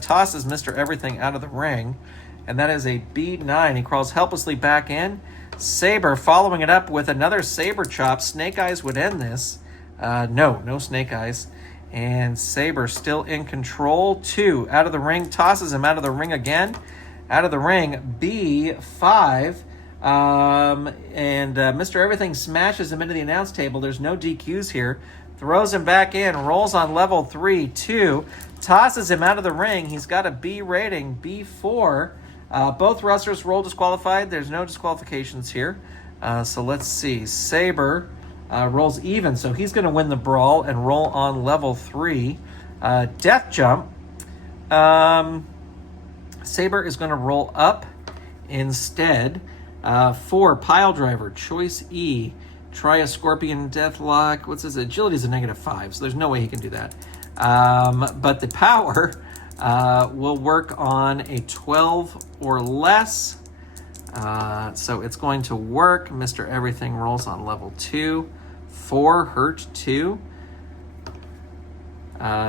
Tosses Mr. Everything out of the ring, and that is a B9. He crawls helplessly back in. Saber following it up with another Saber chop. Snake Eyes would end this. No Snake Eyes. And Saber still in control. 2, out of the ring. Tosses him out of the ring again. Out of the ring, B5. And Mr. Everything smashes him into the announce table. There's no DQs here. Throws him back in. Rolls on level 3. 2. Tosses him out of the ring. He's got a B rating. B4. Both wrestlers roll disqualified. There's no disqualifications here. So let's see. Saber rolls even, so he's going to win the brawl and roll on level 3. Death jump. Saber is going to roll up instead. 4, pile driver. Choice E. Try a scorpion deathlock. What's his agility? Is a -5, so there's no way he can do that. But the power will work on a 12 or less. So it's going to work. Mr. Everything rolls on level 2. 4, hurt 2.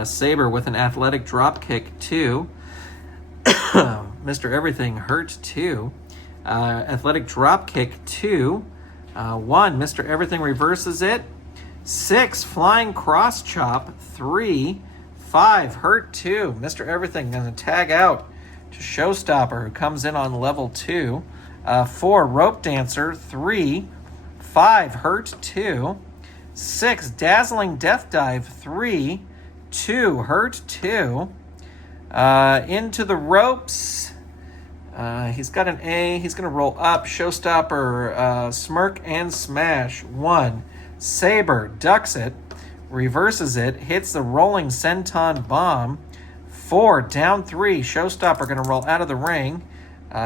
Saber with an athletic drop kick, 2. Mr. Everything hurt, 2. Athletic drop kick, 2. 1. Mr. Everything reverses it. 6. Flying cross chop, 3. 5. Hurt, 2. Mr. Everything going to tag out to Showstopper, who comes in on level 2. 4. Rope Dancer, 3. 5. Hurt, 2. 6. Dazzling Death Dive, 3. 2. Hurt, 2. Into the ropes. He's got an A. He's going to roll up. Showstopper, Smirk and Smash, 1. Saber ducks it, reverses it, hits the rolling senton bomb, 4. Down 3. Showstopper going to roll out of the ring.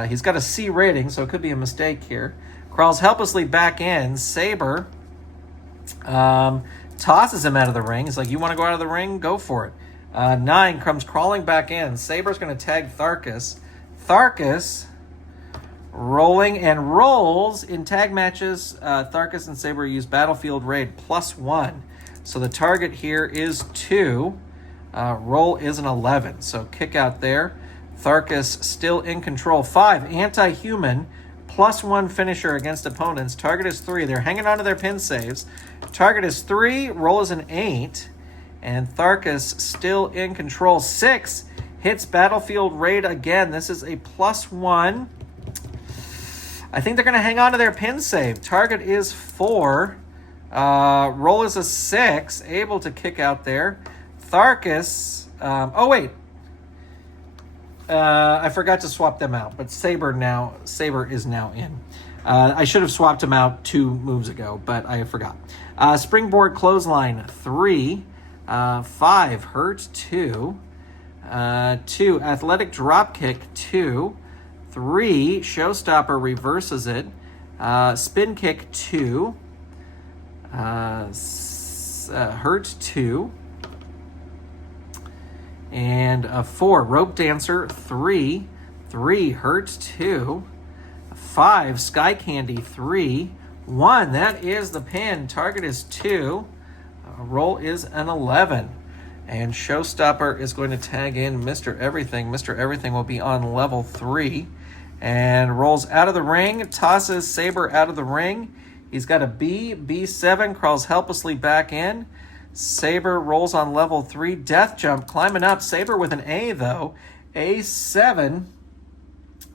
He's got a C rating, so it could be a mistake here. Crawls helplessly back in. Saber tosses him out of the ring. He's like, you want to go out of the ring? Go for it. 9 comes crawling back in. Saber's going to tag Tharkus. Tharkus rolling and rolls. In tag matches, Tharkus and Saber use Battlefield Raid +1. So the target here is 2. Roll is an 11. So kick out there. Tharkus still in control. 5. Anti-Human +1 finisher against opponents. Target is 3. They're hanging on to their pin saves. Target is 3. Roll is an 8. And Tharkus still in control. 6. Hits Battlefield Raid again. This is a +1. I think they're going to hang on to their pin save. Target is 4. Roll is a 6. Able to kick out there. Tharkus. Oh, wait. I forgot to swap them out, but Saber is now in. I should have swapped him out 2 moves ago, but I forgot. Springboard Clothesline, 3. 5. Hurt, 2. 2. Athletic Dropkick, 2. 3. Showstopper reverses it. Spin Kick, 2. Hurt, 2. And 4. Rope Dancer, 3. 3. Hurt, 2. 5. Sky Candy, 3. 1. That is the pin. Target is 2. Roll is an 11. And Showstopper is going to tag in Mr. Everything. Mr. Everything will be on level 3. And rolls out of the ring. Tosses Saber out of the ring. He's got a B. B7. Crawls helplessly back in. Saber rolls on level 3. Death Jump climbing up. Saber with an A, though. A7.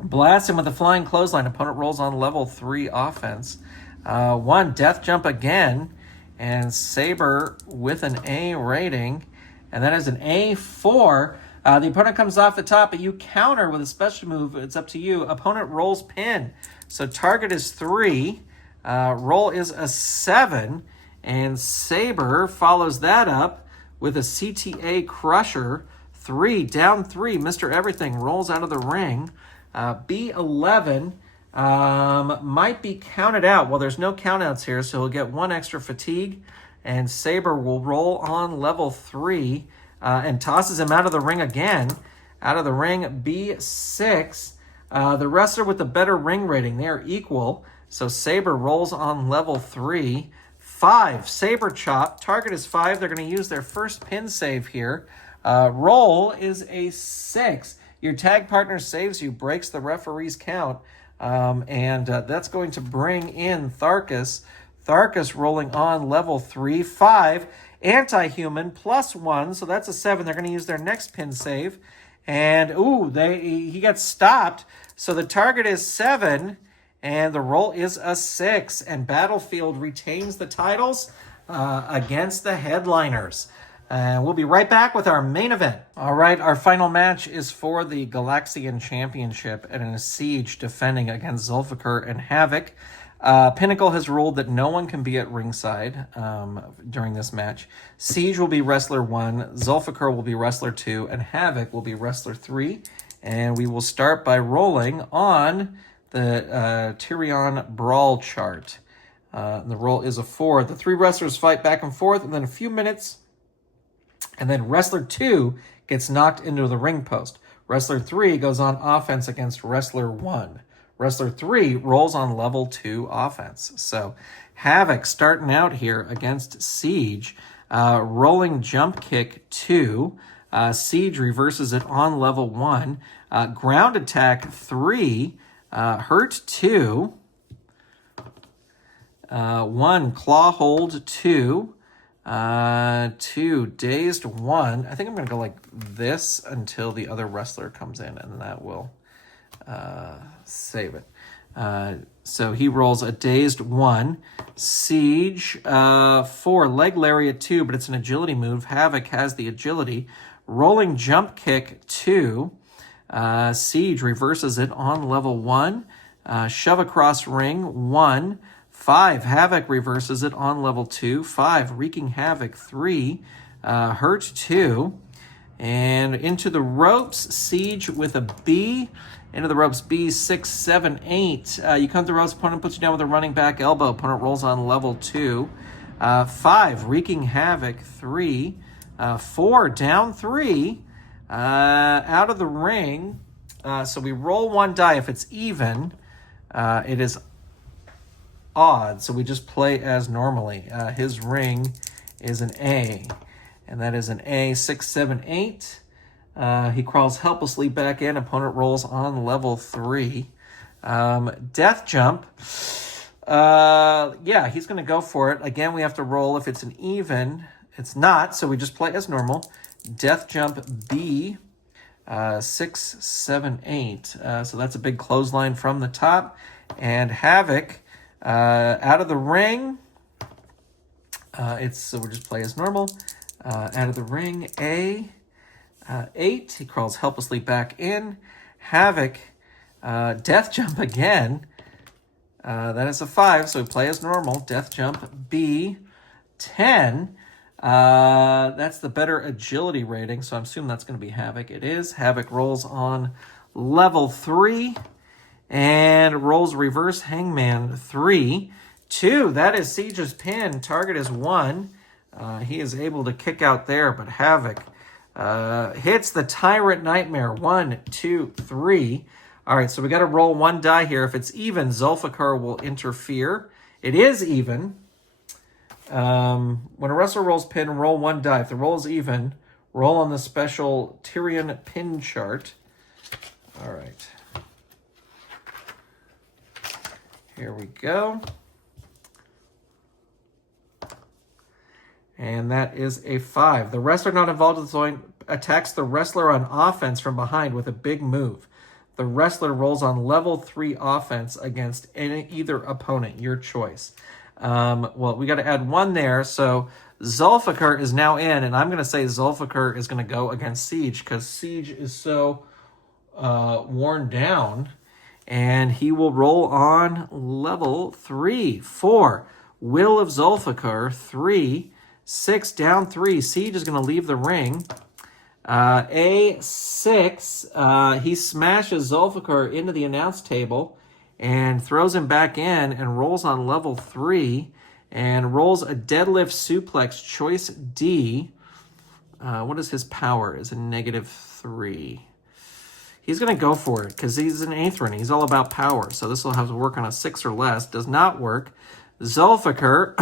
Blasts him with a flying clothesline. Opponent rolls on level 3 offense. 1. Death Jump again. And Saber with an A rating. And that is an A4. The opponent comes off the top, but you counter with a special move. It's up to you. Opponent rolls pin. So target is 3. Roll is a 7. And Saber follows that up with a CTA Crusher. 3. Down 3. Mr. Everything rolls out of the ring. B11 might be counted out. Well, there's no countouts here, so he'll get 1 extra fatigue. And Saber will roll on level 3 and tosses him out of the ring again. Out of the ring, B6. The wrestler with the better ring rating, they are equal. So Saber rolls on level 3. 5. Saber Chop. Target is 5. They're going to use their first pin save here. Roll is a 6. Your tag partner saves you, breaks the referee's count. And that's going to bring in Tharkus. Tharkus rolling on level 3. 5. Anti-Human +1. So that's a 7. They're going to use their next pin save. And, he gets stopped. So the target is 7. And the roll is a 6. And Battlefield retains the titles against the headliners. We'll be right back with our main event. All right, our final match is for the Galaxian Championship and in a siege defending against Zulfiqar and Havoc. Pinnacle has ruled that no one can be at ringside during this match. Siege will be Wrestler 1, Zulfiqar will be Wrestler 2, and Havoc will be Wrestler 3. And we will start by rolling on the Tirion Brawl chart. The roll is a 4. The 3 wrestlers fight back and forth, and then a few minutes, and then Wrestler 2 gets knocked into the ring post. Wrestler 3 goes on offense against Wrestler 1. Wrestler 3 rolls on level 2 offense. So Havoc starting out here against Siege. Rolling jump kick 2. Siege reverses it on level 1. Ground attack 3. Hurt 2. 1 claw hold 2. 2 dazed 1. I think I'm going to go like this until the other wrestler comes in, and that will save it. So he rolls a dazed 1. Siege 4. Leg lariat 2, but it's an agility move. Havoc has the agility. Rolling jump kick 2. Siege reverses it on level 1. Shove across ring 1. 5, Havoc reverses it on level 2. 5, Wreaking Havoc 3. Hurt 2. And into the ropes, Siege with a B. Into the ropes, B, 6, 7, 8. You come to the ropes, opponent puts you down with a running back elbow. Opponent rolls on level 2. 5, Wreaking Havoc 3. 4, down 3. Out of the ring. So we roll 1 die. If it's even, it is odd, so we just play as normally. His ring is an A, and that is an A, 6, 7, 8. He crawls helplessly back in. Opponent rolls on level 3. Death jump. Yeah, he's going to go for it. Again, we have to roll if it's an even. It's not, so we just play as normal. Death jump B, 6, 7, 8. So that's a big clothesline from the top. And Havoc, out of the ring, so we'll just play as normal. Out of the ring, A, 8. He crawls helplessly back in. Havoc, death jump again. That is a 5, so we play as normal. Death jump B, 10. That's the better agility rating, so I'm assuming that's going to be Havoc. It is. Havoc rolls on level 3. And rolls reverse hangman 3. 2, that is Siege's pin. Target is 1. He is able to kick out there, but Havoc hits the Tyrant Nightmare. 1, 2, 3. All right, so we got to roll 1 die here. If it's even, Zulfiqar will interfere. It is even. When a wrestler rolls pin, roll 1 die. If the roll is even, roll on the special Tirion pin chart. All right. Here we go. And that is a 5. The wrestler not involved in the throwing attacks the wrestler on offense from behind with a big move. The wrestler rolls on level 3 offense against either opponent, your choice. Well, we got to add 1 there. So Zulfiqar is now in, and I'm going to say Zulfiqar is going to go against Siege because Siege is so worn down. And he will roll on level 3. 4, Will of Zulfiqar 3. 6, down 3. Siege is going to leave the ring. A6, he smashes Zulfiqar into the announce table and throws him back in and rolls on level 3 and rolls a deadlift suplex choice D. What is his power? Is a -3. He's going to go for it because he's an Aethran. He's all about power. So this will have to work on a 6 or less. Does not work. Zulfiqar,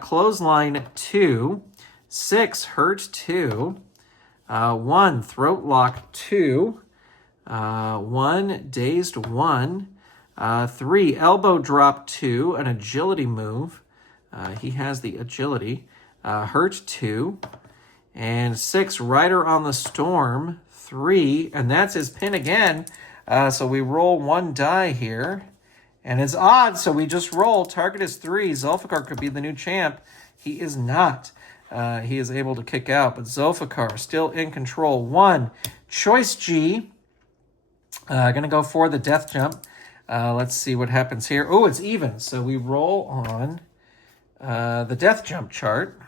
clothesline 2. 6, hurt 2. 1, throat lock 2. 1, dazed 1. 3, elbow drop 2, an agility move. He has the agility. Hurt 2. And 6, Rider on the Storm 3, and that's his pin again. So we roll 1 die here, and it's odd, so we just roll. Target is 3. Zulfiqar could be the new champ. He is not. He is able to kick out, but Zulfiqar still in control. 1, choice G. Gonna go for the death jump. Let's see what happens here. Oh, it's even, so we roll on the death jump chart.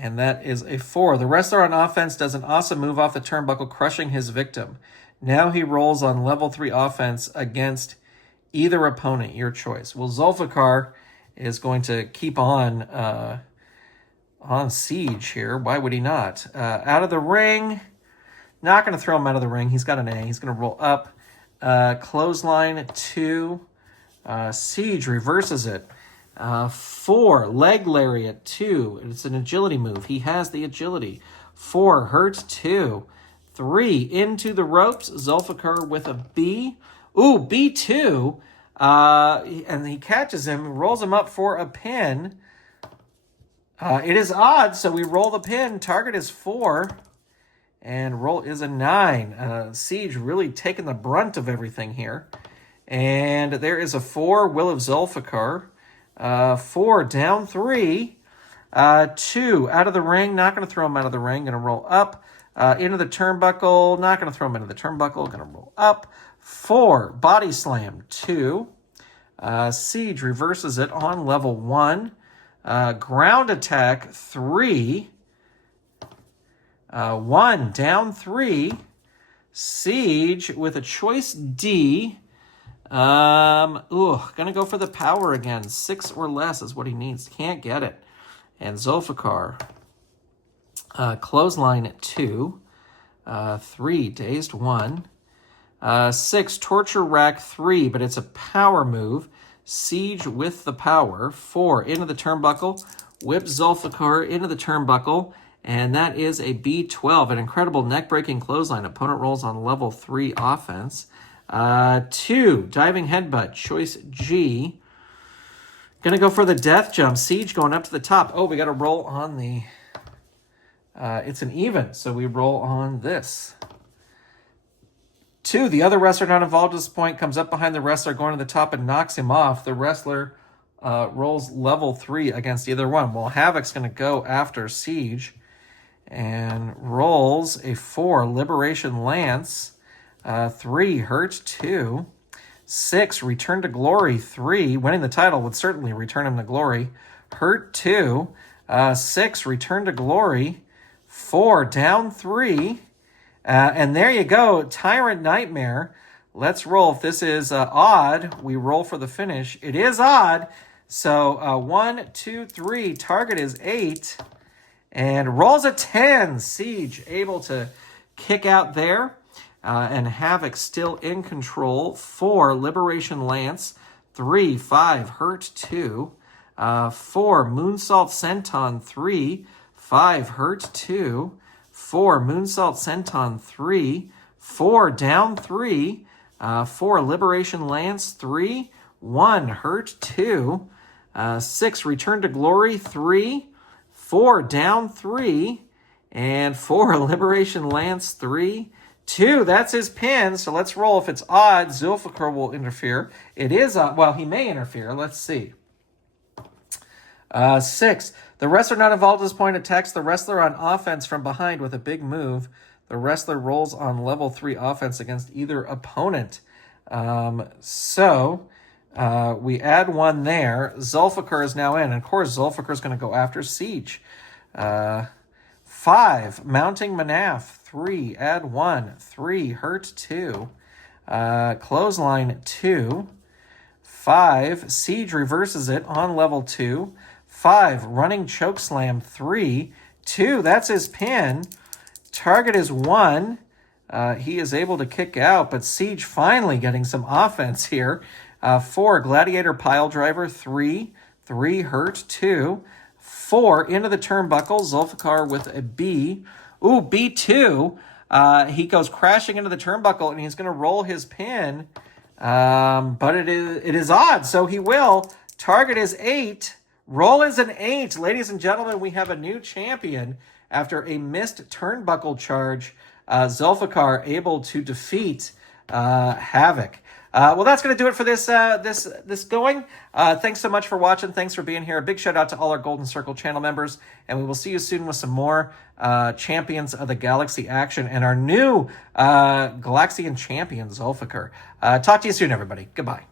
And that is a 4. The wrestler on offense does an awesome move off the turnbuckle, crushing his victim. Now he rolls on level 3 offense against either opponent, your choice. Well, Zulfiqar is going to keep on Siege here. Why would he not? Out of the ring. Not going to throw him out of the ring. He's got an A. He's going to roll up. Clothesline 2. Siege reverses it. 4, leg lariat, 2. It's an agility move. He has the agility. 4, hurt, 2. 3, into the ropes. Zulfiqar with a B. Ooh, B2. And he catches him, rolls him up for a pin. It is odd, so we roll the pin. Target is 4. And roll is a 9. Siege really taking the brunt of everything here. And there is a 4, Will of Zulfiqar. 4, down 3. 2, out of the ring. Not going to throw him out of the ring. Going to roll up. Into the turnbuckle. Not going to throw him into the turnbuckle. Going to roll up. 4, body slam. 2. Siege reverses it on level 1. Ground attack. 3. 1, down 3. Siege with a choice D. Gonna go for the power again. 6 or less is what he needs. Can't get it. And Zulfiqar. Clothesline at 2. 3, dazed 1. 6, torture rack 3, but it's a power move. Siege with the power. 4, into the turnbuckle. Whip Zulfiqar into the turnbuckle. And that is a B12, an incredible neck-breaking clothesline. Opponent rolls on level 3 offense. 2, diving headbutt, choice G. Gonna go for the death jump. Siege going up to the top. Oh, we got to roll on the... it's an even, so we roll on this. 2, the other wrestler not involved at this point comes up behind the wrestler going to the top and knocks him off. The wrestler rolls level 3 against either one. Well, Havoc's going to go after Siege and rolls a 4, Liberation Lance. 3, hurt 2. 6, return to glory 3. Winning the title would certainly return him to glory. Hurt 2. 6, return to glory. 4, down 3. And there you go, Tyrant Nightmare. Let's roll. If this is odd, we roll for the finish. It is odd. So 1, 2, 3. Target is 8. And rolls a 10. Siege able to kick out there. And Havoc still in control. 4, Liberation Lance. 3, 5, hurt 2. 4, Moonsault Senton 3. 5, hurt 2. 4, Moonsault Senton 3. 4, down 3. 4, Liberation Lance 3. 1, hurt 2. 6, return to glory 3. 4, down 3. And 4, Liberation Lance 3. 2, that's his pin, so let's roll. If it's odd, Zulfiqar will interfere. It is odd. Well, he may interfere. Let's see. 6, the wrestler not involved at this point attacks the wrestler on offense from behind with a big move. The wrestler rolls on level 3 offense against either opponent. So we add 1 there. Zulfiqar is now in. And of course, Zulfiqar is going to go after Siege. 5, mounting Manaf. 3, add 1. 3, hurt 2. Clothesline 2. 5, Siege reverses it on level 2. 5, running chokeslam 3. 2, that's his pin. Target is 1. He is able to kick out, but Siege finally getting some offense here. 4, gladiator pile driver 3. 3, hurt 2. 4, into the turnbuckle. Zulfiqar with a B. Ooh, B2. He goes crashing into the turnbuckle, and he's going to roll his pin. But it is odd, so he will. Target is 8. Roll is an 8. Ladies and gentlemen, we have a new champion after a missed turnbuckle charge. Zulfiqar able to defeat Havoc. Well, that's going to do it for this going. Thanks so much for watching. Thanks for being here. A big shout out to all our Golden Circle channel members. And we will see you soon with some more Champions of the Galaxy action and our new Galaxian champion, Zulfiqar. Talk to you soon, everybody. Goodbye.